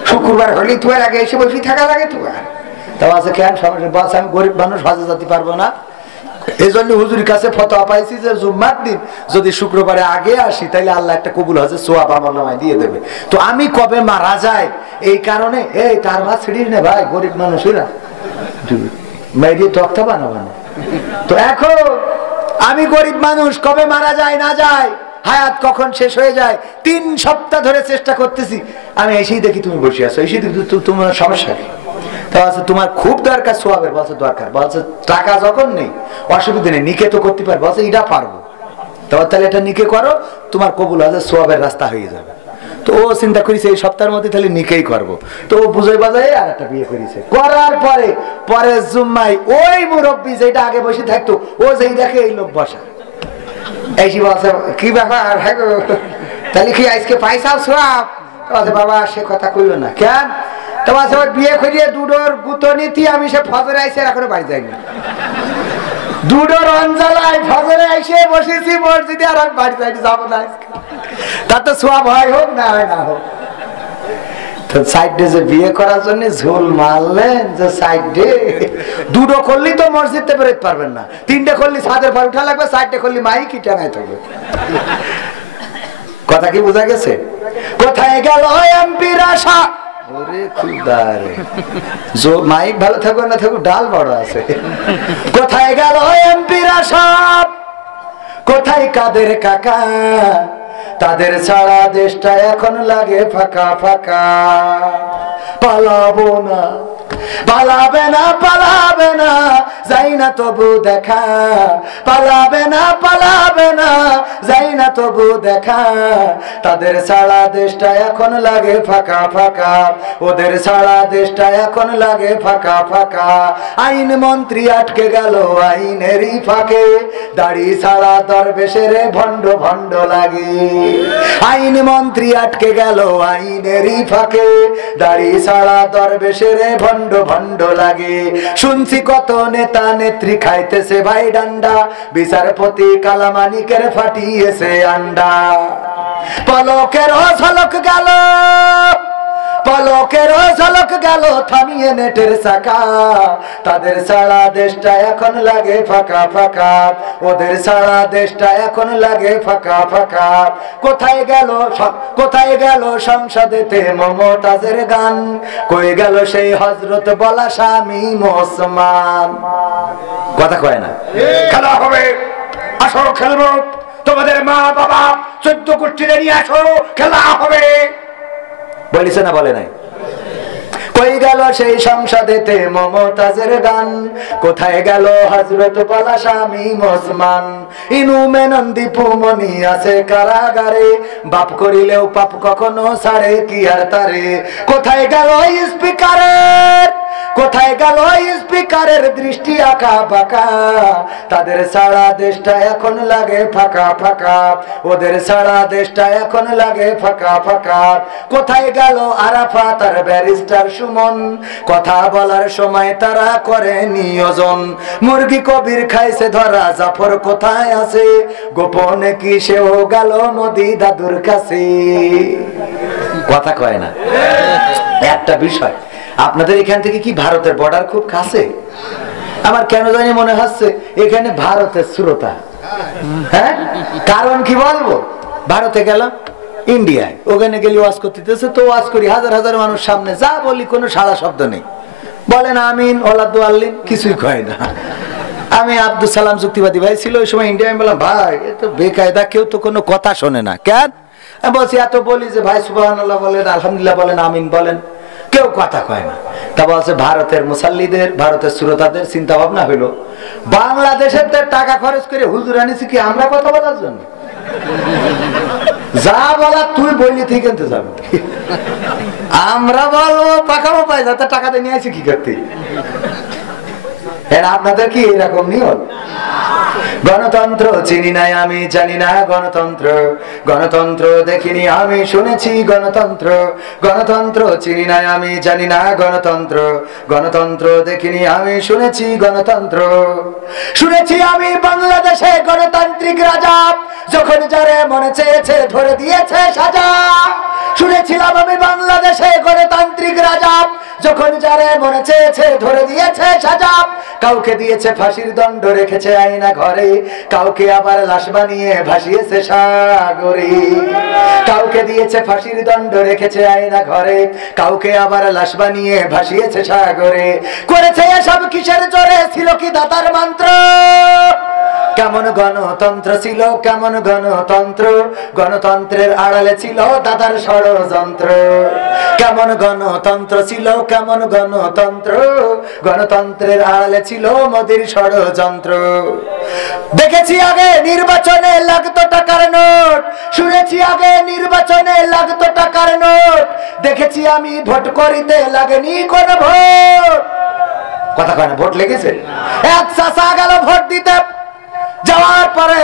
শুক্রবার হলে তোমার আগে এসে বসে থাকা লাগে তোমার, তাও আছে কেন সমস্যা? বলছে আমি গরিব মানুষ, হজে যেতে পারবো না, এই জন্য হুজুরের কাছে ফতোয়া পাইছি যে জুম্মার দিন যদি শুক্রবারে আগে আসি তাহলে আল্লাহ একটা কবুল হজে সোয়াব আমার নামায় দিয়ে দেবে। তো আমি কবে মারা যায় এই কারণে এই তার মা ছিড়িস না ভাই, গরিব মানুষেরা মেয়েদের তক্তা বানাবো না। তো এখন আমি গরিব মানুষ, কবে মারা যায় না যায়, হায়াত কখন শেষ হয়ে যায়, 3 সপ্তাহ ধরে চেষ্টা করতেছি, আমি এসেই দেখি তুমি বসে আছো, এসেই দেখি তোমার সমস্যা কি? তোমার খুব দরকার সোয়াবের, বলছে দরকার, বলছে টাকা যখন নেই অসুবিধা নেই, নিকে তো করতে পারবো, বলছে এটা পারবো, তাহলে এটা নিকে করো, তোমার কবুল আছে, সোয়াবের রাস্তা হয়ে যাবে। তো ও চিন্তা করেছে এই সপ্তাহের মধ্যে তাহলে নিকেই করবো, তো ও বুঝে বাজায় আর একটা বিয়ে করেছে। করার পরে পরের জুম্মায় ওই মুরব্বী যেটা আগে বসে থাকতো ও যেই দেখে এই লোক বসা, এই বলছে কি ব্যাপার, তাহলে কি আজকে পয়সাও সোয়াব? বাবা সে কথা কইলো না, কেন? তোমার সবাই বিয়ে করিয়ে দুডোর গুতো নীতি, আমি সে ফজরে আইসে এখনো বাড়ি যাইনি, দুডোর অঞ্জলায় ফজরে আইসে বসেছি মসজিদে, আর আমি বাড়ি যাইনি, যাবো না, তার তো সোয়াব হয় হোক না হয় না হোক। তো সাইডে যে বিয়ে করার জন্য ঝোল মারলেন যে সাইডে দুটো করলি তো মসজিদে বেরোতে পারবেন না, 3টে করলি ছাদের পর উঠা লাগবে, 4টে করলি মাই কি টাঙায় থাকবে। কথা কি বোঝা গেছে? কোথায় গেল এমপির আশা? ওরে খুদারে, মাইক ভালো থাকুক না থাকুক, ডাল বড় আছে। কোথায় গেল এমপির আশা? কোথায় কাদের কাকা? তাদের ছাড়া দেশটা এখন লাগে ফাঁকা ফাঁকা। পালাবো না, পালাবে না, পালাবে না, যাই না তবু দেখা, পালাবে না, পালাবে না, যাই না তবু দেখা। তাদের ছাড়া দেশটা এখন লাগে ফাঁকা ফাঁকা, ওদের ছাড়া দেশটা এখন লাগে ফাঁকা ফাঁকা। আইন মন্ত্রী আটকে গেল আইনেরই ফাঁকে, দাড়ি ছাড়া দরবেশের ভণ্ড ভণ্ড লাগে। আইন মন্ত্রী আটকে গেল আইনেরই ফাঁকে, দাড়ি ছাড়া দরবেশের ভণ্ড ভণ্ড লাগে। শুনছি কত নেতা নেত্রী খাইতেছে ভাই ডান্ডা, বিচারপতি কালামানিকের ফাটিয়েছে আন্ডা। পলকের ঝলক গেল, পলকের ঝলক গেল থামিয়ে নেটের চাকা। তাদের ছাড়া দেশটা এখন লাগে ফাঁকা ফাঁকা, ওদের ছাড়া দেশটা এখন লাগে ফাঁকা ফাঁকা। কোথায় গেল, কোথায় গেল সংসদেতে মমতাজের গান? কই গেল সেই হযরত বলা স্বামী ওসমান? কথা কয় না। খেলা হবে, আসো খেলবো, তোমাদের মা বাবা 14 গোষ্ঠীরে নিয়ে আসো, খেলা হবে। বলিছে না বলে নাই? কই গেল সেই সংসদেতে মমতাজের গান? কোথায় গেল হযরত বলা স্বামী ওসমান? ইনু মেনন দীপু মনি আছে কারাগারে, বাপ করিলেও পাপ কখনো ছাড়ে কি আর তারে। কোথায় গেল স্পিকারের, কোথায় গেল স্পিকারের দৃষ্টি আঁকা বাঁকা? তাদের ছাড়া দেশটা এখন লাগে ফাঁকা ফাঁকা, ওদের ছাড়া দেশটা এখন লাগে ফাঁকা ফাঁকা। কোথায় গেল আরাফাত আর ব্যারিস্টার সুমন? কথা বলার সময় তারা করে নিয়োজন। মুরগি কবির খাইছে ধরা, জাফর কোথায় আছে? গোপনে কি সেও গেল মোদি দাদুর কাছে? কথা কয় না। একটা বিষয়, আপনাদের এখান থেকে কি ভারতের বর্ডার খুব কাছে? আমার কেন জানি মনে হচ্ছে এখানে ভারতের শ্রোতা। হ্যাঁ, কারণ কি বলবো? ভারতে গেলাম, ইন্ডিয়ায়, ওখানে গেলে ওয়াজ করতেছে, তো ওয়াজ করি হাজার হাজার মানুষ সামনে, যা বলি কোনো সাড়া শব্দ নেই, বলেন আমিন ওলাদু আল্লিন, কিছুই কয় না। আমি আব্দুল সালাম যুক্তিবাদী ভাই ছিল ওই সময় ইন্ডিয়ায়, বললাম ভাই এ তো বেকায়দা, কেউ তো কোনো কথা শোনে না। কেন বলছি, এত বলি যে ভাই সুবহানাল্লাহ বলেন, আলহামদুলিল্লাহ বলেন, আমিন বলেন, কেউ কথা কয় না। তা বলছে ভারতের মুসাল্লিদের, ভারতের শ্রোতাদের চিন্তা ভাবনা হইলো বাংলাদেশের টাকা খরচ করে হুজুর আনিছি কি আমরা কথা বলার জন্য? যা বলার তুই বললি ঠিক আনতে যাবে, আমরা বলবো পাকাবো পাই যাতে টাকাতে নিয়ে আসি কি করতে? আপনাদের কি এরকম নিয়ম? গণতন্ত্র চিনি নাই আমি, জানি না গণতন্ত্র, গণতন্ত্র দেখিনি আমি, শুনেছি গণতন্ত্র, গণতন্ত্র চিনি নাই আমি, জানি না গণতন্ত্র, গণতন্ত্র দেখিনি আমি, শুনেছি গণতন্ত্র। শুনেছি আমি বাংলাদেশে গণতান্ত্রিক রাজা যখন যারে মনে চেয়েছে ধরে দিয়েছে সাজা। শুনেছিলাম আমি বাংলাদেশে গণতান্ত্রিক রাজা যখন যারে মনে চেয়েছে ধরে দিয়েছে সাজা। কাউকে দিয়েছে ফাঁসির দণ্ড, রেখেছে আয়না ঘরে, কাউকে আবার লাশ বানিয়ে ভাসিয়েছে সাগরে। কাউকে দিয়েছে ফাঁসির দণ্ড, রেখেছে আয়না ঘরে, কাউকে আবার লাশ বানিয়ে ভাসিয়েছে সাগরে। করেছে এসব কিসের জোরে, ছিল কি দাতার মন্ত্র? কেমন গণতন্ত্র ছিল, কেমন গণতন্ত্র, গণতন্ত্রের আড়ালে ছিল দাদার ষড়যন্ত্র। কেমন গণতন্ত্র ছিল, কেমন গণতন্ত্র, গণতন্ত্রের আড়ালে ছিল মোদির ষড়যন্ত্র। দেখেছি আগে নির্বাচনে লাগতো টাকার নোট, শুনেছি আগে নির্বাচনে লাগতো টাকার নোট, দেখেছি আমি ভোট করিতে লাগেনি কোন ভোট। কথা কয় না, ভোট লেগেছে? এক চাষা গেল ভোট দিতে, যাওয়ার পরে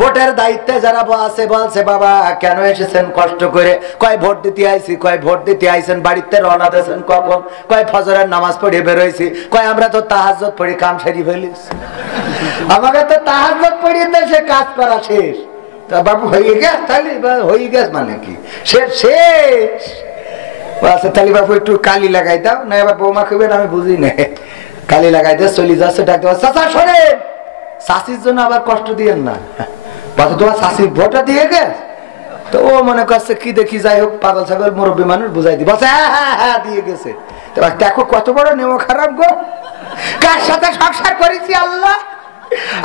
ভোটের দায়িত্বে যারা আছে বলছে, বাবা কেন এসেছেন কষ্ট করে? কয় ভোট দিতে আইছি। কয় ভোট দিতে আইছেন, বাড়িতে রওনা দিয়েছেন কখন? কয় ফজরের নামাজ পড়ে বেরোইছি। কয় আমরা তো তাহাজ্জুদ পড়ি কাম সেরে ফেলিস। আমাকে তো তাহাজ্জুদ পড়িয়ে সে কাজ করা শেষ। তা বাবু হয়ে গেছ? তাহলে হয়ে গেছ মানে কি? শেষ শেষ। আচ্ছা তাহলে বাবু একটু কালি লাগাই দাও না, এবার বৌমা খেবেন আমি বুঝি না। কালি লাগাই দিয়ে চলে যাচ্ছে, ডাকতে চাচা শোনেন, শাশির জন্য আবার কষ্ট দিয়েন না। বলছে তোমার শাশি ভোটটা দিয়ে গেছে? তো ও মনে করছে কি দেখি, যাই হোক পাগল ছাগল মুরব্বী মানুষ বুঝাই দি। বলছে হ্যাঁ হ্যাঁ হ্যাঁ দিয়ে গেছে। দেখো কত বড় নেমো খারাপ গো, কার সাথে সংসার করেছি আল্লাহ,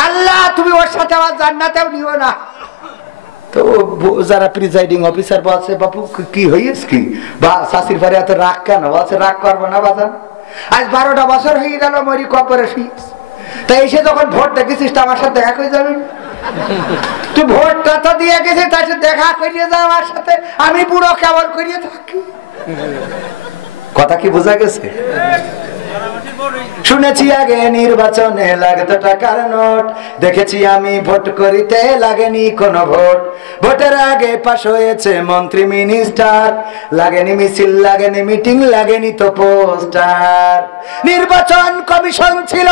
আল্লাহ তুমি ওর সাথে আমার জান্নাতেও নিও না। তো যারা প্রিজাইডিং অফিসার বলছে, বাবু কি হইস কি বা শাশির বাড়ি এত রাগ কেন? বলছে রাগ করবো না বাজান, আজ 12টা বছর হয়ে গেল মরি কবরে শুয়েছি, তাই এসে যখন ভোট দেখেছিস আমার সাথে দেখা করে যাবি। তুই ভোটটা তো দিয়ে গেছিস, তাই দেখা করিয়ে যা আমার সাথে, আমি বুড়ো কেমন করিয়ে থাকি। কথা কি বোঝা গেছে? শুনেছি আগে নির্বাচনে লাগতো টাকার নোট, দেখেছি আমি ভোট করিতে লাগেনি কোন ভোট। ভোটের আগে পাশ হয়েছে মন্ত্রী মিনিস্টার, লাগেনি মিছিল, লাগেনি মিটিং, লাগেনি তো পোস্টার। নির্বাচন কমিশন ছিল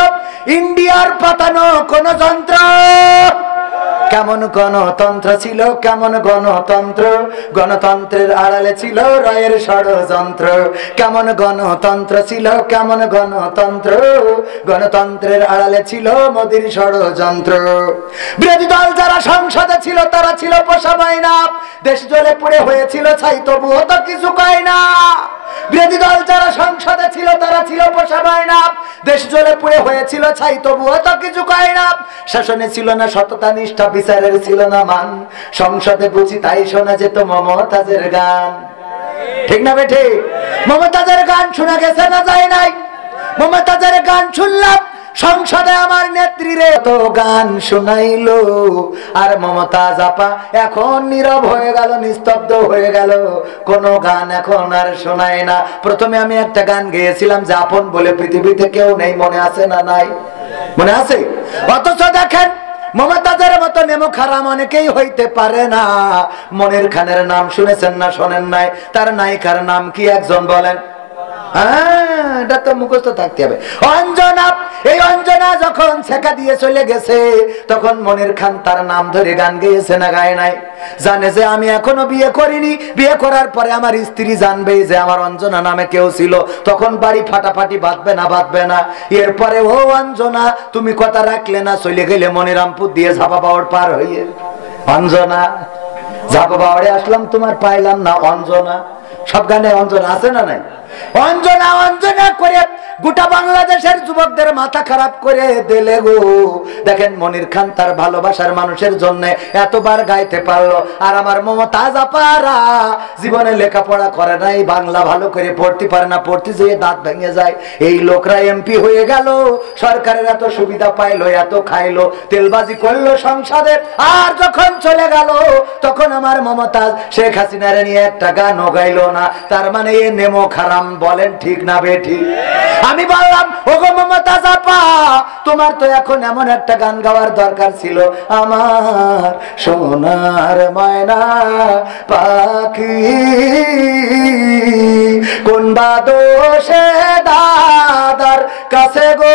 ইন্ডিয়ার পাতানো কোন যন্ত্র। কেমন গণতন্ত্র ছিল, কেমন গণতন্ত্র, গণতন্ত্রের আড়ালে ছিল রায়ের ষড়যন্ত্র। কেমন গণতন্ত্র ছিল, কেমন গণতন্ত্র, গণতন্ত্রের আড়ালে ছিল মোদির ষড়যন্ত্র। বিরোধী দল যারা সংসদে ছিল তারা ছিল পোষা মাইনা, দেশ জ্বলে পুড়ে হয়েছিল ছাই তবুও তো কিছু কয় না। বিরোধী দল যারা সংসদে ছিল তারা ছিল পোষা মাইনা, দেশ জ্বলে পুড়ে হয়েছিল ছাই তবুও তো কিছু কয় না। শাসনে ছিল না সততা নিষ্ঠা, বিচারের ছিল না মান, সংসদে বুঝি তাই শোনা যেত মমতাজের গান। ঠিক না বেঠে? মমতাজের গান শোনা গেছে না যায় নাই? মমতাজের গান শুনলাম সংসদে, আমার নেত্রীরে তো গান শোনাইলো, আর মমতাজ আপা এখন নীরব হয়ে গেল, নিস্তব্ধ হয়ে গেল, কোন গান এখন আর শোনায় না। প্রথমে আমি একটা গান গেয়েছিলাম যে আপন বলে পৃথিবীতে কেউ নেই, মনে আছে না নাই? মনে আছে? অথচ দেখেন মমতাজের মতো নেমো খারাপ অনেকেই হইতে পারে না। মনির খানের নাম শুনেছেন না শোনেন নাই? তার নায়িকার নাম কি একজন বলেন? এটা তো মুখস্থ থাকতে হবে। অঞ্জনা, এই অঞ্জনা যখন ছেকা দিয়ে চলে গেছে তখন মনির খান তার নাম ধরে গান গেয়েছে না গায় নাই? জানে যে আমি এখনো বিয়ে করিনি, বিয়ে করার পরে আমার স্ত্রী জানবে যে আমার অঞ্জনা নামে কেউ ছিল, তখন বাড়ি ফাটাফাটি বাঁধবে না বাঁধবে না? এরপরে ও অঞ্জনা তুমি কথা রাখলে না, চলে গেলে মনিরামপুর দিয়ে ঝাপা পাওয়ার পার হইয়ে। অঞ্জনা ঝাপা পাওয়ারে আসলাম, তোমার পাইলাম না অঞ্জনা। সব গানে অঞ্জনা আছে না নাই? অঞ্জনা অঞ্জনা করে গোটা বাংলাদেশের যুবকদের মাথা খারাপ করে দিলে গো। দেখেন মনির খান তার ভালোবাসার মানুষের জন্য এতবার গাইতে পারলো, আর আমার মমতাজ আপারা জীবনে লেখাপড়া করে নাই, বাংলা ভালো করে পড়তে পারে না, পড়তে যেয়ে দাঁত ভেঙে যায়। এই লোকরা এমপি হয়ে গেল, সরকারের এত সুবিধা পাইলো, এত খাইলো, তেলবাজি করলো সংসদে, আর যখন চলে গেল তখন আমার মমতাজ শেখ হাসিনারে নিয়ে একটা গানও গাইলো না। তার মানে এ নেমো খারাম, বলেন ঠিক না বেঠিক? আমি বললাম ওগো মমতাজ আপা, তোমার তো এখন এমন একটা গান গাওয়ার দরকার ছিল, আমার সোনার ময়না পাখি কোন বা দোষে দাদার কাছে গো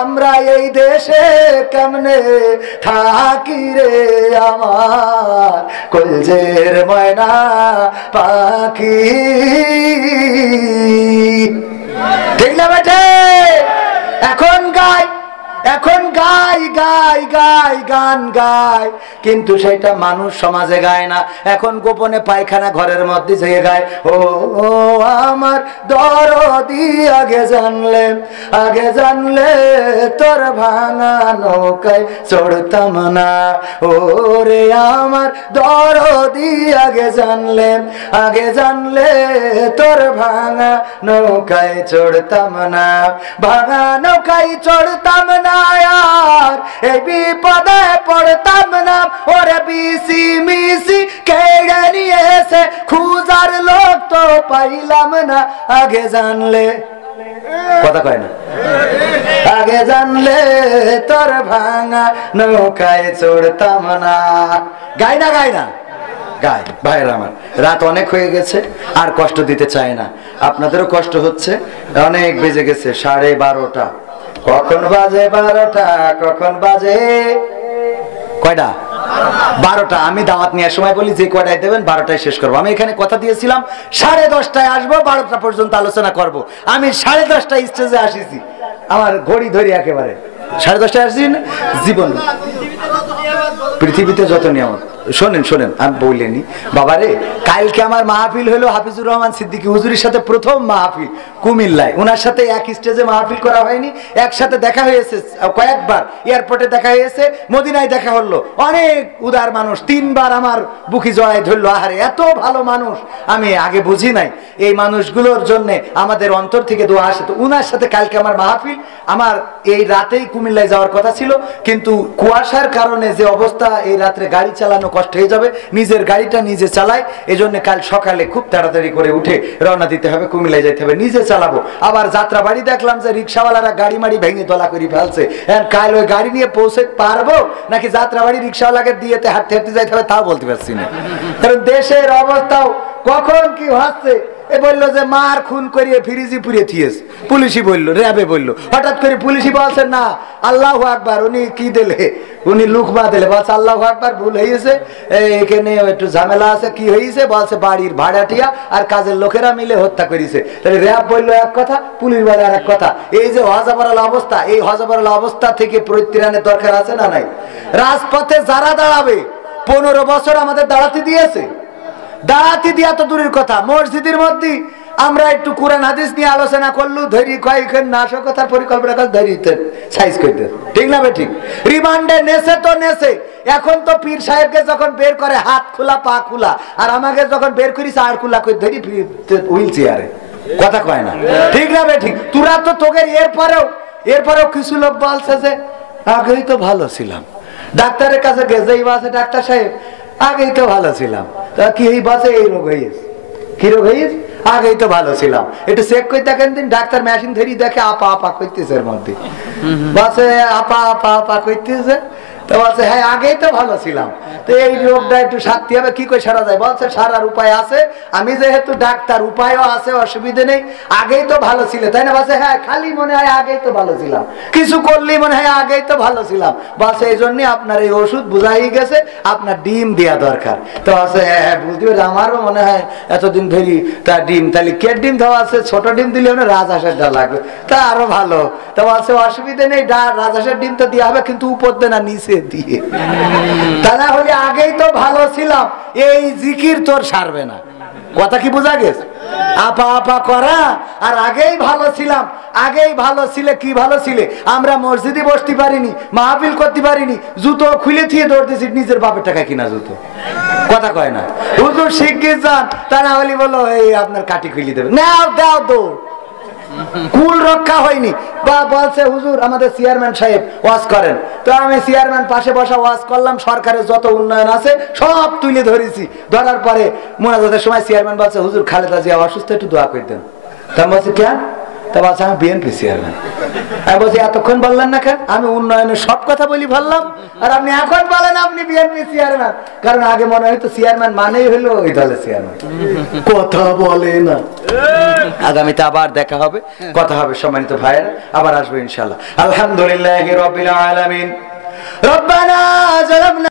আমরা এই দেশে কেমনে থাকি রে আমার কলজের ময়না পাখি। ঠিক না বেঠে? এখন গাই গান গায়, কিন্তু সেটা মানুষ সমাজে গায় না। এখন গোপনে পায়খানা ঘরের মধ্যে যেয়ে গায়, ও আমার দরদি আগে জানলে তোর ভাঙা নৌকায় চড়তাম না, ও রে আমার দরদি আগে জানলে তোর ভাঙা নৌকায় চড়তাম না, ভাঙা নৌকায় চড়তাম না আর এই বিপদে পড়তাম না, ওরে বিসি মিসি কেড়ে নিয়েছে খুঁজার লোক তো পাইলাম না, আগে জানলে কথা কয় না, আগে জানলে তোর ভাঙা নৌকায় চড়তাম না। গাই না গাই ভাইরা আমার, রাত অনেক হয়ে গেছে, আর কষ্ট দিতে চাই না, আপনাদেরও কষ্ট হচ্ছে, অনেক বেজে গেছে 12:30। কখন বাজে 12টা, কখন বাজে কয়টা? 12টা। আমি দাওয়াত নেওয়ার সময় বলি যে কয়টায় দেবেন 12টায় শেষ করবো। আমি এখানে কথা দিয়েছিলাম 10:30টায় আসবো, 12টা পর্যন্ত আলোচনা করব। আমি 10:30টায় স্টেজে আসিছি, আমার ঘড়ি ধরি একেবারে 10:30টায় আসছি না। জীবন পৃথিবীতে যত নিয়ামত, শোনেন আমি বলিনি বাবারে, কালকে আমার মাহফিল হলো হাফিজুর রহমান সিদ্দিকী হুজুরের সাথে, প্রথম মাহফিল কুমিল্লায়। ওনার সাথে এক স্টেজে মাহফিল করা হয়নি, একসাথে দেখা হয়েছে কয়েকবার, এয়ারপোর্টে দেখা হয়েছে, মদিনায় দেখা হলো। অনেক উদার মানুষ, 3বার আমার বুকি জড়ায় ধরলো। আহারে এত ভালো মানুষ আমি আগে বুঝি নাই। এই মানুষগুলোর জন্য আমাদের অন্তর থেকে দোয়া আসে। তো ওনার সাথে কালকে আমার মাহফিল, আমার এই রাতেই কুমিল্লায় যাওয়ার কথা ছিল, কিন্তু কুয়াশার কারণে যে অবস্থা, এই রাত্রে গাড়ি চালানো কষ্ট হয়ে যাবে, নিজের গাড়িটা নিজে চালাই, এজন্য কাল সকালে খুব তাড়াতাড়ি করে উঠে রওনা দিতে হবে, কুমিল্লায় যেতে হবে, নিজে চালাবো। আবার যাত্রা বাড়ি দেখলাম যে রিক্সাওয়ালারা গাড়ি মাড়ি ভেঙে দলা করে ফেলছে, কাল ওই গাড়ি নিয়ে পৌঁছে পারবো নাকি যাত্রা বাড়ি রিক্সাওয়ালাকে দিয়েতে হাঁটতে হাঁটতে যাইতে হবে তাও বলতে পারছি না। কারণ দেশের অবস্থাও কখন কি হচ্ছে। এ বললো যে মার খুন করিয়ে ফ্রিজি পুড়িয়ে থিয়েছে, পুলিশই বললো, র্যাবে বললো। হঠাৎ করে পুলিশই বলছে না আল্লাহু আকবার, উনি কি দিলে, উনি লুকমা দিলে, বলছে আল্লাহু আকবার ভুল হয়েছে, এখানে একটু ঝামেলা আছে। কি হয়েছে? বলছে বাড়ির ভাড়াটিয়া আর কাজের লোকেরা মিলে হত্যা করেছে। তাহলে র্যাব বললো এক কথা, পুলিশ বলে আর এক কথা। এই যে হজাবরাল অবস্থা, এই হজাবরাল অবস্থা থেকে পরিত্রাণের দরকার আছে না নাই? রাজপথে যারা দাঁড়াবে, 15 বছর আমাদের দাঁড়াতে দিয়েছে, দাঁড়াতে দিয়া তো দূরের কথা, মসজিদের মধ্যে আমরা একটু কোরআন হাদিস নিয়ে আলোচনা করলু, ধরি কয়েকজন নাশকতার পরিকল্পনা করে ধরিতে সাইজ করতে, ঠিক না বে? ঠিক। রিমান্ডে নেছে তো নেছে, এখন তো পীর সাহেবকে যখন বের করে হাত খোলা পা খোলা, আর আমাকে যখন বের করিস আর খোলা করে ধরি হুইল চেয়ারে, কথা কয় না, ঠিক না বে? ঠিক। তোরা তো তোকে এরপরেও কিছু লোক বলছে যে আগেই তো ভালো ছিলাম, ডাক্তারের কাছে গেছেই বাসে, ডাক্তার সাহেব আগেই তো ভালো ছিলাম। তা কি এই বাসে এই রোগ হয়েছে, কি রোগ হয়েছে? আগেই তো ভালো ছিলাম, একটু চেক করে দেখেন দিন। ডাক্তার মেশিন ধরি দেখে আপা আপা করতেছে, এর মধ্যে বাসে আপা আপা আপা করতেছে। তো বলছে হ্যাঁ আগেই তো ভালো ছিলাম, তো এই রোগটা একটু সারতে হবে, কি করে সারা যায়? বলছে সারার উপায় আছে, আমি যেহেতু ডাক্তার উপায়ও আছে, অসুবিধে নেই। আগেই তো ভালো ছিল, তাই না? বলছে হ্যাঁ, খালি মনে হয় আগেই তো ভালো ছিলাম, কিছু করলেই মনে হয় আগেই তো ভালো ছিলাম। বলছে এই জন্য আপনার এই ওষুধ বুঝাই গেছে, আপনার ডিম দেওয়া দরকার। তো বলছে হ্যাঁ বুঝতে পারছি, আমারও মনে হয় এতদিন ধরি তা ডিম, তাহলে কে ডিম দেওয়া আছে? ছোট ডিম দিলে মনে রাজহাঁসের ডাল লাগবে, তা আরো ভালো। তো বলছে অসুবিধে নেই, রাজহাঁসের ডিম তো দেওয়া হবে, কিন্তু উপর দে না, নিচে দিয়ে। তা না হলে আগেই তো ভালো ছিলাম, এই জিকির তোর সারবে না। কথা কি বোঝা গেছে? আপা আপা করা আর আগেই ভালো ছিলাম, আগেই ভালো ছিলে। কি ভালো ছিলে? আমরা মসজিদে বসতে পারিনি, মাহফিল করতে পারিনি, জুতো খুলে থিয়ে দৌড়তেছি, নিজের বাপের টাকা কিনা জুতো, কথা কয় না। হুজুর শিগগির যান, তা না হলে বলো এই আপনার কাটি খুলে দেবে, নাও দাও দৌড়। কুল রক্ষা হয়নি, বা বলছে হুজুর আমাদের চেয়ারম্যান সাহেব ওয়াজ করেন, তো আমি চেয়ারম্যান পাশে বসা ওয়াজ করলাম, সরকারের যত উন্নয়ন আছে সব তুলে ধরেছি। ধরার পরে মোনাজাতের সময় চেয়ারম্যান বলছে, হুজুর খালেদা জিয়া অসুস্থ, একটু দোয়া করে দেন। তা বলছে কেন? তা বলছে আমি বিএনপি চেয়ারম্যান। আমি বলছি এতক্ষণ বললেন না কেন? আমি উন্নয়নের সব কথা বলি বললাম, আর আপনি এখন বলেন আপনি বিএনপি চেয়ারম্যান। কারণ আগে মনে হয়তো চেয়ারম্যান মানেই হলো ওই দলের চেয়ারম্যান, কথা বলে না। আগামীতে আবার দেখা হবে, কথা হবে সম্মানিত ভাইয়েরা, আবার আসবে ইনশাআল্লাহ। আলহামদুলিল্লাহি রাব্বিল আলামিন। রব্বানা জালামনা